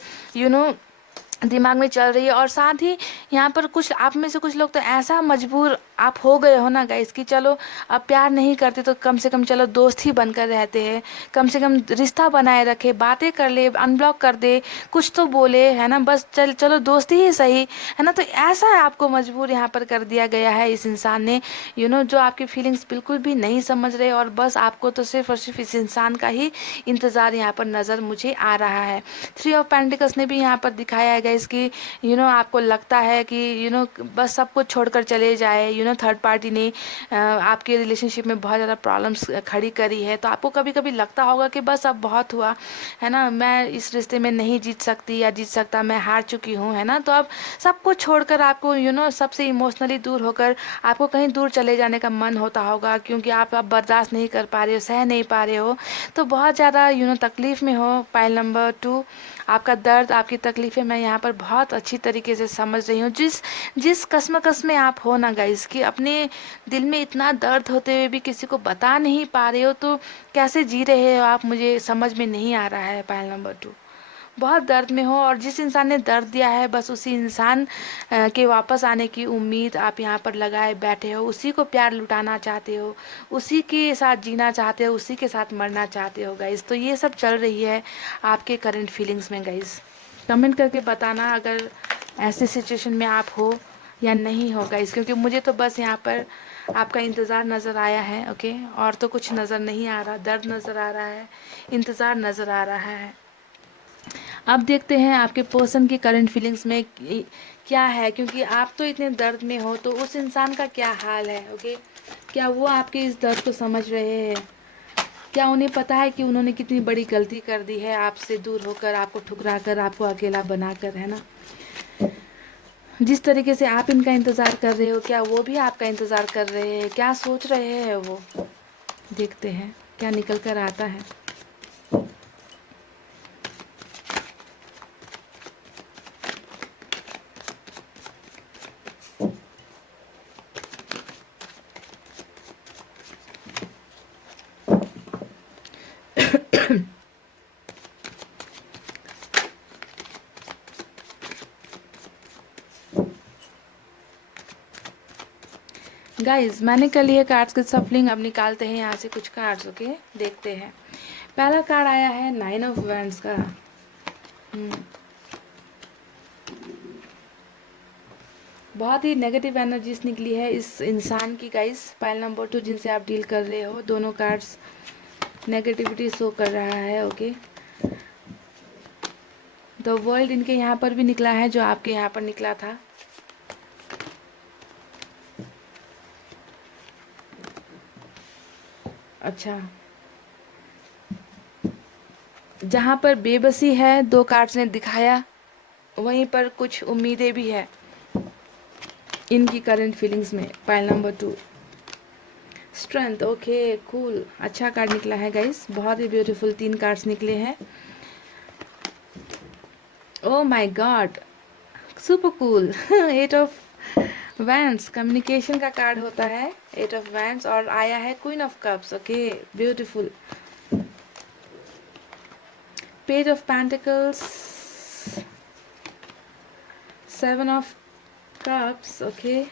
दिमाग में चल रही है। और साथ ही यहाँ पर कुछ आप में से कुछ लोग तो ऐसा मजबूर आप हो गए हो ना गाइस कि चलो अब प्यार नहीं करते तो कम से कम चलो दोस्त ही बनकर रहते हैं, कम से कम रिश्ता बनाए रखे, बातें कर ले, अनब्लॉक कर दे, कुछ तो बोले, है ना, बस चलो दोस्ती ही सही, है ना। तो ऐसा आपको मजबूर यहाँ पर कर दिया गया है इस इंसान ने, जो आपकी फीलिंग्स बिल्कुल भी नहीं समझ रहे, और बस आपको तो सिर्फ और सिर्फ इस इंसान का ही इंतज़ार यहाँ पर नज़र मुझे आ रहा है। थ्री ऑफ पेंटिकल्स ने भी यहाँ पर दिखाया है गाइस कि आपको लगता है कि बस सब कुछ छोड़कर चले जाए, थर्ड पार्टी ने आपके रिलेशनशिप में बहुत ज़्यादा प्रॉब्लम्स खड़ी करी है, तो आपको कभी कभी लगता होगा कि बस अब बहुत हुआ है ना, मैं इस रिश्ते में नहीं जीत सकती या जीत सकता, मैं हार चुकी हूँ, है ना। तो अब सब कुछ छोड़कर आपको सबसे इमोशनली दूर होकर आपको कहीं दूर चले जाने का मन होता होगा, क्योंकि आप अब बर्दाश्त नहीं कर पा रहे हो, सह नहीं पा रहे हो, तो बहुत ज़्यादा तकलीफ़ में हो। पाइल नंबर 2, आपका दर्द, आपकी तकलीफ़ें मैं यहाँ पर बहुत अच्छी तरीके से समझ रही हूँ। जिस जिस कश्मकश में आप हो ना गाइस, कि अपने दिल में इतना दर्द होते हुए भी किसी को बता नहीं पा रहे हो, तो कैसे जी रहे हो आप, मुझे समझ में नहीं आ रहा है। पाइल नंबर 2, बहुत दर्द में हो, और जिस इंसान ने दर्द दिया है बस उसी इंसान के वापस आने की उम्मीद आप यहाँ पर लगाए बैठे हो, उसी को प्यार लुटाना चाहते हो, उसी के साथ जीना चाहते हो, उसी के साथ मरना चाहते हो गाइस। तो ये सब चल रही है आपके करंट फीलिंग्स में गाइस। कमेंट करके बताना अगर ऐसे सिचुएशन में आप हो या नहीं हो गाइस, क्योंकि मुझे तो बस यहाँ पर आपका इंतज़ार नज़र आया है। ओके, और तो कुछ नज़र नहीं आ रहा, दर्द नज़र आ रहा है, इंतज़ार नज़र आ रहा है। अब देखते हैं आपके पर्सन की करंट फीलिंग्स में क्या है, क्योंकि आप तो इतने दर्द में हो, तो उस इंसान का क्या हाल है। ओके, क्या वो आपके इस दर्द को समझ रहे हैं, क्या उन्हें पता है कि उन्होंने कितनी बड़ी गलती कर दी है आपसे दूर होकर, आपको ठुकरा कर, आपको अकेला बनाकर, है ना। जिस तरीके से आप इनका इंतज़ार कर रहे हो, क्या वो भी आपका इंतज़ार कर रहे हैं, क्या सोच रहे हैं वो, देखते हैं क्या निकल कर आता है। गाइज, मैंने कर लिए कार्ड्स की सफलिंग, अब निकालते हैं यहाँ से कुछ कार्ड्स। ओके, देखते हैं। पहला कार्ड आया है 9 ऑफ वैंड्स का। बहुत ही नेगेटिव एनर्जीज निकली है इस इंसान की गाइज। पाइल नंबर 2 जिनसे आप डील कर रहे हो, दोनों कार्ड्स नेगेटिविटी शो कर रहा है। ओके, द वर्ल्ड इनके यहाँ पर भी निकला है, जो आपके यहाँ पर निकला था। अच्छा, जहाँ पर बेबसी है, 2 कार्ड्स ने दिखाया, वहीं पर कुछ उम्मीदें भी है इनकी करंट फीलिंग्स में। Pile number 2, strength. Okay, cool, अच्छा कार्ड निकला है गाइस, बहुत ही ब्यूटीफुल 3 कार्ड्स निकले हैं। Oh my God, super cool. 8 of wands, communication का कार्ड होता है 8 ऑफ वैंड्स, और आया है queen of cups. Okay, beautiful. Page of pentacles, 7 of cups. Okay,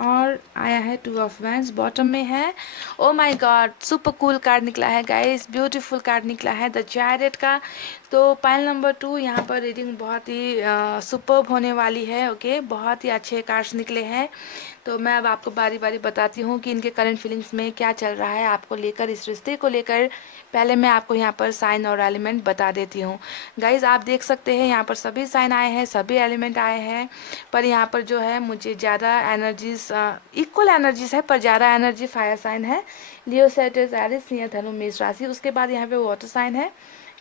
और आया है 2 ऑफ वैंड्स, बॉटम में है। Oh my God, super cool card निकला है गाइस, ब्यूटीफुल कार्ड निकला है द चैरियट का। तो पाइल नंबर 2, यहाँ पर रीडिंग बहुत ही सुपर्ब होने वाली है। ओके, बहुत ही अच्छे कार्ड्स निकले हैं। तो मैं अब आपको बारी बारी बताती हूँ कि इनके करंट फीलिंग्स में क्या चल रहा है आपको लेकर, इस रिश्ते को लेकर। पहले मैं आपको यहाँ पर साइन और एलिमेंट बता देती हूँ गाइज। आप देख सकते हैं यहाँ पर सभी साइन आए हैं, सभी एलिमेंट आए हैं, पर यहाँ पर जो है मुझे ज़्यादा एनर्जीज, इक्वल एनर्जीज है, पर ज़्यादा एनर्जी फायर साइन है, लियो, सेजिटेरियस, एरिस, सिंह, धनु, मेष राशि। उसके बाद यहाँ पे वाटर साइन है,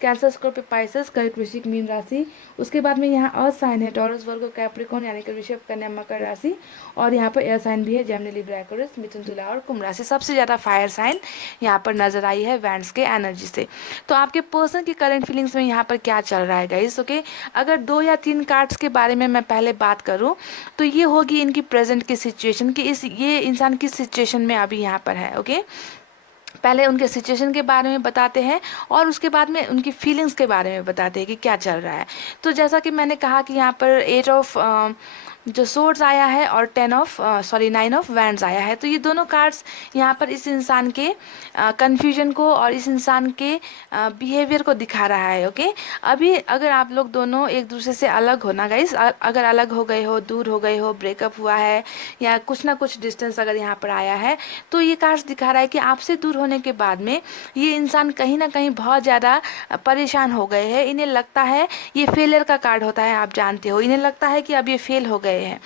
कैंसर, स्कॉर्पियो, पाइसेस, कर्क, वृश्चिक, मीन राशि। उसके बाद में यहाँ अर्थ साइन है, टॉरस, वर्गो, कैप्रिकॉर्न यानी कि वृषभ, कन्या, मकर राशि। और यहाँ पर एयर साइन भी है, जेमिनी, लिब्रा, एक्वेरियस, मिथुन, तुला और कुंभ राशि। सबसे ज़्यादा फायर साइन यहाँ पर नजर आई है वैंड्स के एनर्जी से। तो आपके पर्सन की करंट फीलिंग्स में यहाँ पर क्या चल रहा है गाइस। ओके, अगर 2 या 3 कार्ड्स के बारे में मैं पहले बात करूँ, तो ये होगी इनकी प्रेजेंट की सिचुएशन की, ये इंसान किस सिचुएशन में अभी यहाँ पर है। ओके, पहले उनके सिचुएशन के बारे में बताते हैं, और उसके बाद में उनकी फीलिंग्स के बारे में बताते हैं कि क्या चल रहा है। तो जैसा कि मैंने कहा कि यहाँ पर 8 ऑफ जो सोर्ड्स आया है और 9 ऑफ वैंड्स आया है। तो ये दोनों कार्ड्स यहाँ पर इस इंसान के कन्फ्यूजन को और इस इंसान के बिहेवियर को दिखा रहा है। ओके, अभी अगर आप लोग दोनों एक दूसरे से अलग हो ना गाइस, अगर अलग हो गए हो, दूर हो गए हो, ब्रेकअप हुआ है, या कुछ ना कुछ डिस्टेंस अगर यहाँ पर आया है, तो ये कार्ड्स दिखा रहा है कि आपसे दूर होने के बाद में ये इंसान कहीं ना कहीं बहुत ज़्यादा परेशान हो गए हैं। इन्हें लगता है, ये फेलियर का कार्ड होता है, आप जानते हो, इन्हें लगता है कि अब ये फेल हो गए गए हैं।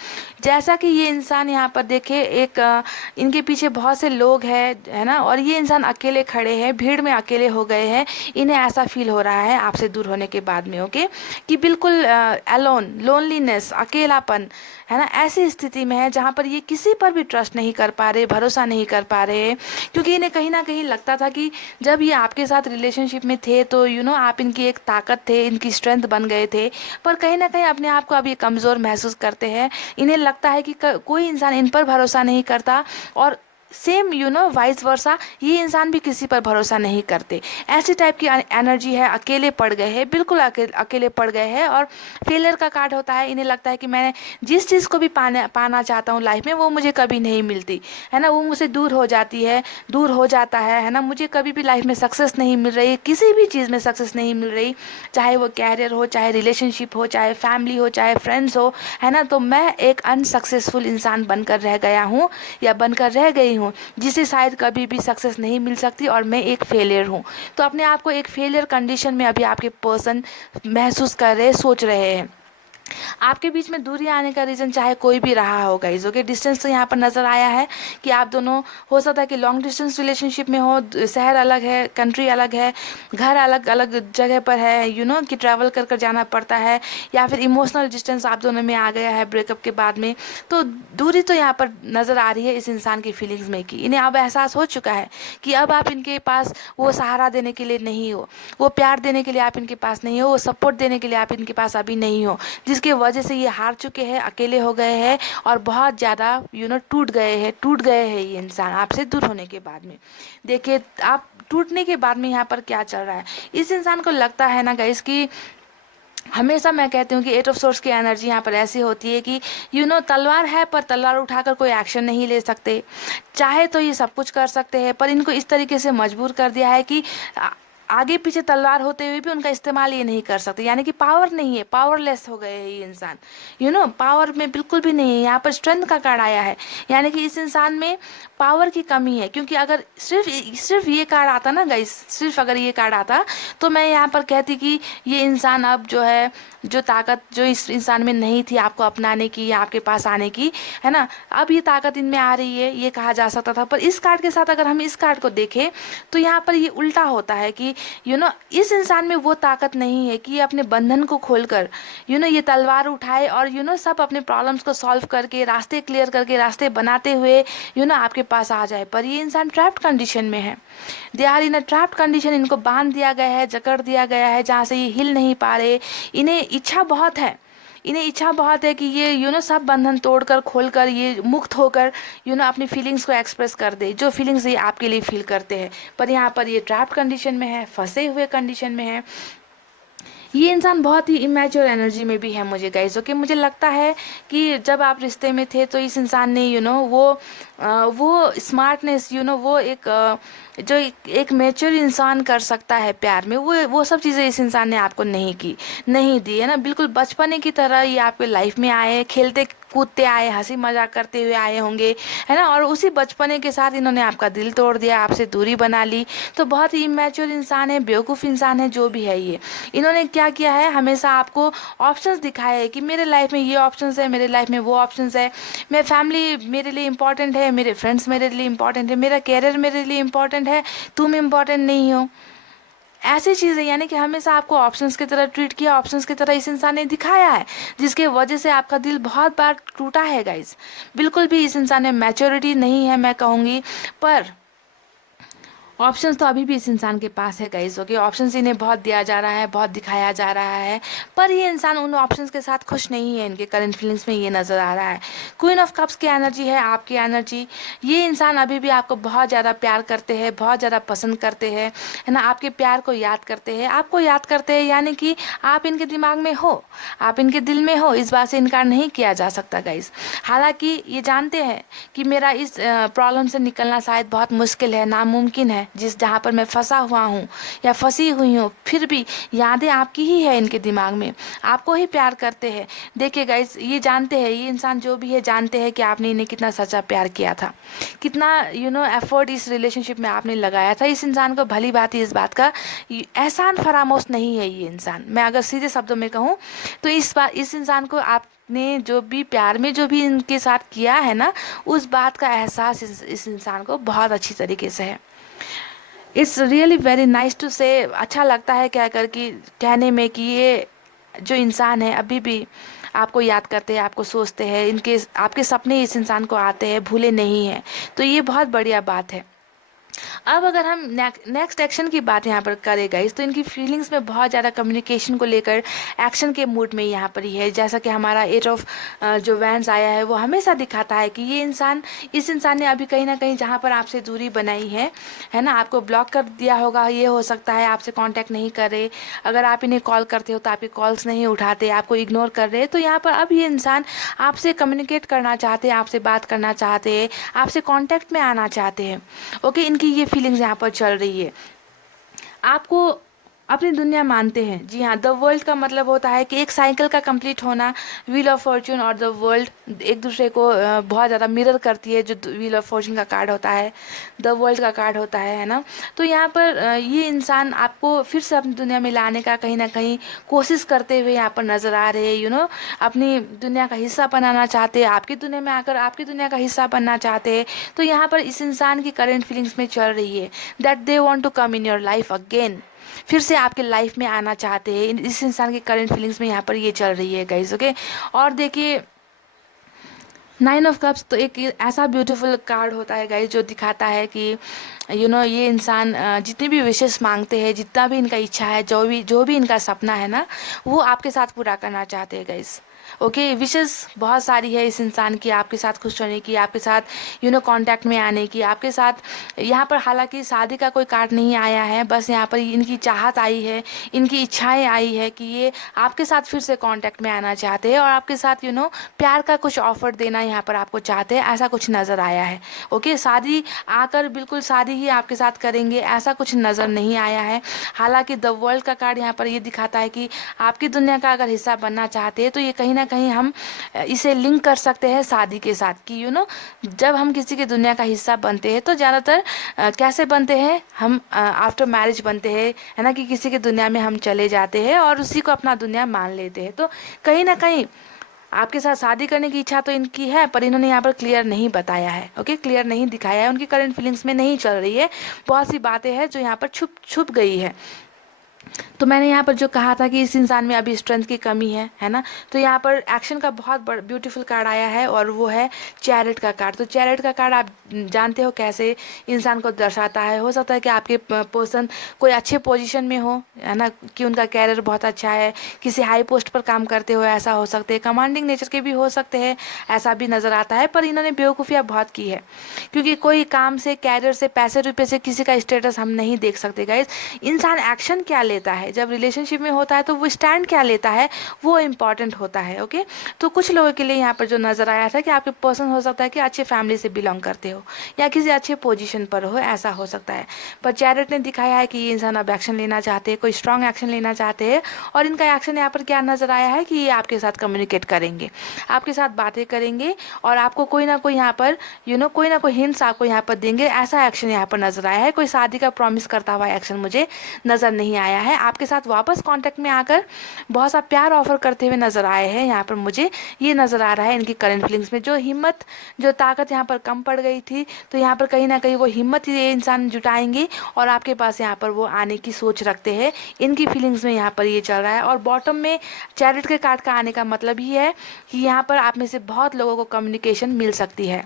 जैसा कि ये इंसान यहाँ पर देखे, एक इनके पीछे बहुत से लोग हैं, है ना, और ये इंसान अकेले खड़े हैं, भीड़ में अकेले हो गए हैं। इन्हें ऐसा फील हो रहा है आपसे दूर होने के बाद में, ओके, कि बिल्कुल अलोन, लोनलीनेस, अकेलापन, है ना, ऐसी स्थिति में है जहाँ पर ये किसी पर भी ट्रस्ट नहीं कर पा रहे, भरोसा नहीं कर पा रहे। क्योंकि इन्हें कहीं ना कहीं लगता था कि जब ये आपके साथ रिलेशनशिप में थे तो आप इनकी एक ताकत थे, इनकी स्ट्रेंथ बन गए थे। पर कहीं ना कहीं अपने आप को अब ये कमज़ोर महसूस करते हैं। इन्हें लगता है कि कोई इंसान इन पर भरोसा नहीं करता, और सेम वाइस वर्सा, ये इंसान भी किसी पर भरोसा नहीं करते। ऐसी टाइप की एनर्जी है, अकेले पड़ गए हैं, बिल्कुल अकेले पड़ गए हैं। और फेलियर का कार्ड होता है, इन्हें लगता है कि मैंने जिस चीज़ को भी पाना चाहता हूँ लाइफ में, वो मुझे कभी नहीं मिलती, है ना, वो मुझसे दूर हो जाती है, दूर हो जाता है ना। मुझे कभी भी लाइफ में सक्सेस नहीं मिल रही, किसी भी चीज़ में सक्सेस नहीं मिल रही, चाहे वो कैरियर हो, चाहे रिलेशनशिप हो, चाहे फैमिली हो, चाहे फ्रेंड्स हो, है ना। तो मैं एक अनसक्सेसफुल इंसान बनकर रह गया हूँ, या बनकर रह गई हूँ, जिसे शायद कभी भी सक्सेस नहीं मिल सकती, और मैं एक फेलियर हूँ। तो अपने आप को एक फेलियर कंडीशन में अभी आपके पर्सन महसूस कर रहे, सोच रहे हैं। आपके बीच में दूरी आने का रीज़न चाहे कोई भी रहा होगा, इस ओके, डिस्टेंस तो यहाँ पर नज़र आया है कि आप दोनों, हो सकता है कि लॉन्ग डिस्टेंस रिलेशनशिप में हो, शहर अलग है, कंट्री अलग है, घर अलग अलग जगह पर है, कि ट्रैवल कर कर जाना पड़ता है, या फिर इमोशनल डिस्टेंस आप दोनों में आ गया है ब्रेकअप के बाद में। तो दूरी तो यहाँ पर नज़र आ रही है इस इंसान की फीलिंग्स में, कि इन्हें अब एहसास हो चुका है कि अब आप इनके पास वो सहारा देने के लिए नहीं हो, वो प्यार देने के लिए आप इनके पास नहीं हो, वो सपोर्ट देने के लिए आप इनके पास अभी नहीं हो, जिसकी वजह से ये हार चुके हैं, अकेले हो गए हैं, और बहुत ज़्यादा टूट गए हैं ये इंसान आपसे दूर होने के बाद में। देखिए, आप टूटने के बाद में यहाँ पर क्या चल रहा है, इस इंसान को लगता है ना गाइस कि हमेशा मैं कहती हूँ कि 8 ऑफ सोर्स की एनर्जी यहाँ पर ऐसी होती है कि तलवार है, पर तलवार उठाकर कोई एक्शन नहीं ले सकते। चाहे तो ये सब कुछ कर सकते हैं, पर इनको इस तरीके से मजबूर कर दिया है कि आगे पीछे तलवार होते हुए भी उनका इस्तेमाल ये नहीं कर सकते, यानी कि पावर नहीं है, पावरलेस हो गए हैं ये इंसान, पावर में बिल्कुल भी नहीं है। यहाँ पर स्ट्रेंथ का कार्ड आया है, यानी कि इस इंसान में पावर की कमी है। क्योंकि अगर सिर्फ ये कार्ड आता ना गाइस, सिर्फ अगर ये कार्ड आता, तो मैं यहाँ पर कहती कि ये इंसान अब जो है, जो ताकत जो इस इंसान में नहीं थी आपको अपनाने की या आपके पास आने की, है ना, अब ये ताकत इनमें आ रही है, ये कहा जा सकता था। पर इस कार्ड के साथ अगर हम इस कार्ड को देखें तो यहाँ पर ये उल्टा होता है कि इस इंसान में वो ताकत नहीं है कि ये अपने बंधन को खोलकर ये तलवार उठाए, और सब अपने प्रॉब्लम्स को सॉल्व करके, रास्ते क्लियर करके, रास्ते बनाते हुए आपके पास आ जाए। पर ये इंसान ट्रैप्ड कंडीशन में है, they are in a trapped condition. इनको बांध दिया गया है, जकड़ दिया गया है, जहाँ से ये हिल नहीं पा रहे। इन्हें इच्छा बहुत है, इन्हें इच्छा बहुत है कि ये सब बंधन तोड़कर, खोलकर, ये मुक्त होकर अपनी फीलिंग्स को एक्सप्रेस कर दे, जो फीलिंग्स ये आपके लिए फील करते हैं। पर यहाँ पर ये ट्रैप्ड कंडीशन में है, फंसे हुए कंडीशन में है। ये इंसान बहुत ही इमेच्योर एनर्जी में भी है मुझे गाइस, ओके। मुझे लगता है कि जब आप रिश्ते में थे तो इस इंसान ने वो स्मार्टनेस, वो जो एक मैच्योर इंसान कर सकता है प्यार में, वो सब चीज़ें इस इंसान ने आपको नहीं दी, है ना। बिल्कुल बचपने की तरह ये आपके लाइफ में आए, खेलते कूदते आए, हंसी मजाक करते हुए आए होंगे, है ना, और उसी बचपने के साथ इन्होंने आपका दिल तोड़ दिया, आपसे दूरी बना ली। तो बहुत ही इमेच्योर इंसान है, बेवकूफ़ इंसान है, जो भी है ये। इन्होंने क्या किया है, हमेशा आपको ऑप्शंस दिखाए है कि मेरे लाइफ में ये ऑप्शंस है, मेरे लाइफ में वो ऑप्शंस है, मेरी फैमिली मेरे लिए इंपॉर्टेंट है, मेरे फ्रेंड्स मेरे लिए इंपॉर्टेंट है, मेरा कैरियर मेरे लिए इंपॉर्टेंट है, तुम इम्पॉर्टेंट नहीं हो। ऐसी चीज़ें, यानी कि हमेशा आपको ऑप्शंस की तरह ट्रीट किया, ऑप्शंस की तरह इस इंसान ने दिखाया है, जिसके वजह से आपका दिल बहुत बार टूटा है गाइस। बिल्कुल भी इस इंसान में मैच्योरिटी नहीं है मैं कहूँगी, पर ऑप्शंस तो अभी भी इस इंसान के पास है गाइस, ओके। ऑप्शंस इन्हें बहुत दिया जा रहा है, बहुत दिखाया जा रहा है, पर ये इंसान उन ऑप्शंस के साथ खुश नहीं है। इनके करंट फीलिंग्स में ये नज़र आ रहा है। क्वीन ऑफ कप्स की एनर्जी है आपकी एनर्जी। ये इंसान अभी भी आपको बहुत ज़्यादा प्यार करते हैं, बहुत ज़्यादा पसंद करते हैं, है ना, आपके प्यार को याद करते हैं, आपको याद करते हैं, यानी कि आप इनके दिमाग में हो, आप इनके दिल में हो, इस बात से इनकार नहीं किया जा सकता गाइस। हालांकि ये जानते हैं कि मेरा इस प्रॉब्लम से निकलना शायद बहुत मुश्किल है, नामुमकिन है, है, जिस जहाँ पर मैं फंसा हुआ हूँ या फंसी हुई हूँ, फिर भी यादें आपकी ही है इनके दिमाग में, आपको ही प्यार करते हैं। देखिए गाइस, ये जानते हैं, ये इंसान जो भी है जानते हैं कि आपने इन्हें कितना सच्चा प्यार किया था, कितना एफर्ट इस रिलेशनशिप में आपने लगाया था। इस इंसान को भली बात इस बात का एहसान फरामोश नहीं है ये इंसान। मैं अगर सीधे शब्दों में कहूँ तो इस इंसान को आपने जो भी प्यार में जो भी इनके साथ किया है ना, उस बात का एहसास इस इंसान को बहुत अच्छी तरीके से है। It's really very nice to say, अच्छा लगता है क्या कर कि कहने में कि ये जो इंसान है अभी भी आपको याद करते हैं, आपको सोचते हैं, इनके आपके सपने इस इंसान को आते हैं, भूले नहीं हैं। तो ये बहुत बढ़िया बात है। अब अगर हम नेक्स्ट एक्शन की बात यहाँ पर करें गाइस, तो इनकी फीलिंग्स में बहुत ज़्यादा कम्युनिकेशन को लेकर एक्शन के मूड में यहाँ पर ही है। जैसा कि हमारा एट ऑफ जो वैंड्स आया है वो हमेशा दिखाता है कि ये इस इंसान ने अभी कहीं ना कहीं जहाँ पर आपसे दूरी बनाई है ना, आपको ब्लॉक कर दिया होगा, ये हो सकता है आपसे कांटेक्ट नहीं कर रहे, अगर आप इन्हें कॉल करते हो तो आपके कॉल्स नहीं उठाते, आपको इग्नोर कर रहे, तो यहाँ पर अब ये इंसान आपसे कम्युनिकेट करना चाहते हैं, आपसे बात करना चाहते हैं, आपसे कांटेक्ट में आना चाहते हैं। ओके, इनकी ये फीलिंग्स यहाँ पर चल रही है। आपको अपनी दुनिया मानते हैं, जी हाँ। द वर्ल्ड का मतलब होता है कि एक साइकिल का कंप्लीट होना, व्हील ऑफ फॉर्च्यून और द वर्ल्ड एक दूसरे को बहुत ज़्यादा मिरर करती है। जो व्हील ऑफ फॉर्च्यून का कार्ड होता है, द वर्ल्ड का कार्ड होता है ना। तो यहाँ पर ये इंसान आपको फिर से अपनी दुनिया में लाने का कहीं ना कहीं कोशिश करते हुए यहाँ पर नज़र आ रहे हैं। अपनी दुनिया का हिस्सा बनाना चाहते हैं, आपकी दुनिया में आकर आपकी दुनिया का हिस्सा बनना चाहते हैं। तो यहाँ पर इस इंसान की करेंट फीलिंग्स में चल रही है that they want to come in your life again, फिर से आपके लाइफ में आना चाहते हैं। इस इंसान की करंट फीलिंग्स में यहाँ पर ये चल रही है गाइस। ओके, और देखिए 9 ऑफ कप्स तो एक ऐसा ब्यूटीफुल कार्ड होता है गाइस जो दिखाता है कि ये इंसान जितनी भी विशेष मांगते हैं, जितना भी इनका इच्छा है, जो भी इनका सपना है ना, वो आपके साथ पूरा करना चाहते हैं गाइस। ओके, विशेष बहुत सारी है इस इंसान की, आपके साथ खुश होने की, आपके साथ कांटेक्ट में आने की, आपके साथ यहाँ पर हालांकि शादी का कोई कार्ड नहीं आया है, बस यहाँ पर इनकी चाहत आई है, इनकी इच्छाएं आई है कि ये आपके साथ फिर से कांटेक्ट में आना चाहते हैं और आपके साथ प्यार का कुछ ऑफर देना यहाँ पर आपको चाहते हैं, ऐसा कुछ नज़र आया है। ओके, शादी आकर बिल्कुल शादी ही आपके साथ करेंगे ऐसा कुछ नज़र नहीं आया है। हालांकि द वर्ल्ड का कार्ड यहाँ पर ये दिखाता है कि आपकी दुनिया का अगर हिस्सा बनना चाहते हैं तो ये कहीं ना कहीं हम इसे लिंक कर सकते हैं शादी के साथ कि जब हम किसी की दुनिया का हिस्सा बनते हैं तो ज़्यादातर कैसे बनते हैं, हम आफ्टर मैरिज बनते हैं, है ना, कि किसी की दुनिया में हम चले जाते हैं और उसी को अपना दुनिया मान लेते हैं। तो कहीं ना कहीं आपके साथ शादी करने की इच्छा तो इनकी है, पर इन्होंने यहाँ पर क्लियर नहीं बताया है। ओके, क्लियर नहीं दिखाया है, उनकी करंट फीलिंग्स में नहीं चल रही है, बहुत सी बातें हैं जो यहाँ पर छुप गई है। तो मैंने यहाँ पर जो कहा था कि इस इंसान में अभी स्ट्रेंथ की कमी है ना, तो यहाँ पर एक्शन का बहुत बड़ा ब्यूटीफुल कार्ड आया है और वो है चैरिट का कार्ड। तो चैरिट का कार्ड आप जानते हो कैसे इंसान को दर्शाता है। हो सकता है कि आपके पर्सन कोई अच्छे पोजीशन में हो, है ना, कि उनका कैरियर बहुत अच्छा है, किसी हाई पोस्ट पर काम करते हो, ऐसा हो सकते हैं, कमांडिंग नेचर के भी हो सकते हैं, ऐसा भी नज़र आता है। पर इन्होंने बेवकूफ़ियाँ बहुत की है, क्योंकि कोई काम से, कैरियर से, पैसे रुपये से किसी का स्टेटस हम नहीं देख सकते गाइस। इंसान एक्शन क्या लेता है जब रिलेशनशिप में होता है, तो वो स्टैंड क्या लेता है वो इम्पॉर्टेंट होता है। ओके, तो कुछ लोगों के लिए यहाँ पर जो नज़र आया था कि आपके पर्सन हो सकता है कि अच्छे फैमिली से बिलोंग करते हो या किसी अच्छे पोजीशन पर हो, ऐसा हो सकता है। पर चैरिट ने दिखाया है कि ये इंसान अब एक्शन लेना चाहते हैं, कोई स्ट्रॉन्ग एक्शन लेना चाहते हैं, और इनका एक्शन यहाँ पर क्या नज़र आया है कि ये आपके साथ कम्युनिकेट करेंगे, आपके साथ बातें करेंगे और आपको कोई ना कोई यहाँ पर कोई ना कोई हिंट्स आपको यहाँ पर देंगे, ऐसा एक्शन यहाँ पर नज़र आया है। कोई शादी का प्रॉमिस करता हुआ एक्शन मुझे नज़र नहीं आया है। आपके साथ वापस कांटेक्ट में आकर बहुत सा प्यार ऑफर करते हुए नज़र आए हैं। यहाँ पर मुझे ये नज़र आ रहा है इनकी करंट फीलिंग्स में जो हिम्मत, जो ताकत यहाँ पर कम पड़ गई थी, तो यहाँ पर कहीं ना कहीं वो हिम्मत ये इंसान जुटाएंगे और आपके पास यहाँ पर वो आने की सोच रखते हैं। इनकी फीलिंग्स में यहाँ पर ये चल रहा है। और बॉटम में चैरिट के कार्ड का आने का मतलब ही है कि यहाँ पर आप में से बहुत लोगों को कम्युनिकेशन मिल सकती है।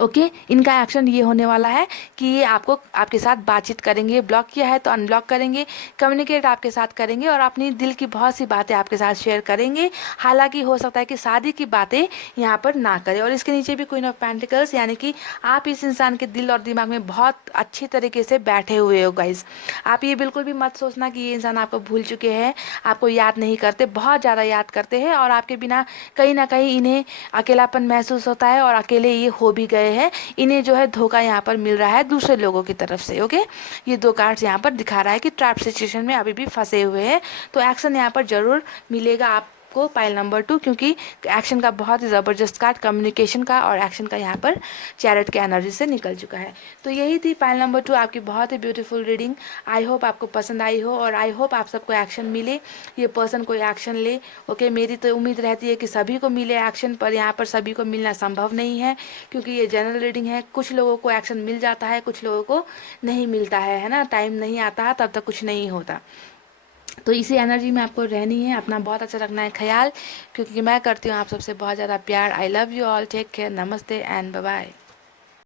ओके, इनका एक्शन ये होने वाला है कि ये आपके साथ बातचीत करेंगे, ब्लॉक किया है तो अनब्लॉक करेंगे, कम्युनिकेट आपके साथ करेंगे और अपनी दिल की बहुत सी बातें आपके साथ शेयर करेंगे। हालांकि हो सकता है कि शादी की बातें यहाँ पर ना करें। और इसके नीचे भी क्वीन ऑफ पेंटिकल्स, यानी कि आप इस इंसान के दिल और दिमाग में बहुत अच्छी तरीके से बैठे हुए हो गाइज। आप ये बिल्कुल भी मत सोचना कि ये इंसान आपको भूल चुके हैं, आपको याद नहीं करते, बहुत ज़्यादा याद करते हैं और आपके बिना कहीं ना कहीं इन्हें अकेलापन महसूस होता है और अकेले ये हो भी गए गए हैं, इन्हें जो है धोखा यहाँ पर मिल रहा है दूसरे लोगों की तरफ से। ओके, ये 2 कार्ड्स यहाँ पर दिखा रहा है कि ट्रैप सिचुएशन में अभी भी फंसे हुए हैं, तो एक्शन यहाँ पर जरूर मिलेगा आपको पाइल नंबर 2, क्योंकि एक्शन का बहुत ही ज़बरदस्त कार्ड कम्युनिकेशन का और एक्शन का यहाँ पर चैरेट के एनर्जी से निकल चुका है। तो यही थी पाइल नंबर 2, आपकी बहुत ही ब्यूटीफुल रीडिंग। आई होप आपको पसंद आई हो और आई होप आप सबको एक्शन मिले, ये पर्सन कोई एक्शन ले। ओके, मेरी तो उम्मीद रहती है कि सभी को मिले एक्शन, पर यहाँ पर सभी को मिलना संभव नहीं है, क्योंकि ये जनरल रीडिंग है। कुछ लोगों को एक्शन मिल जाता है, कुछ लोगों को नहीं मिलता है ना, टाइम नहीं आता है तब तक कुछ नहीं होता। तो इसी एनर्जी में आपको रहनी है, अपना बहुत अच्छा रखना है ख्याल, क्योंकि मैं करती हूँ आप सबसे बहुत ज़्यादा प्यार। I love you all, take care, नमस्ते एंड बाय बाय।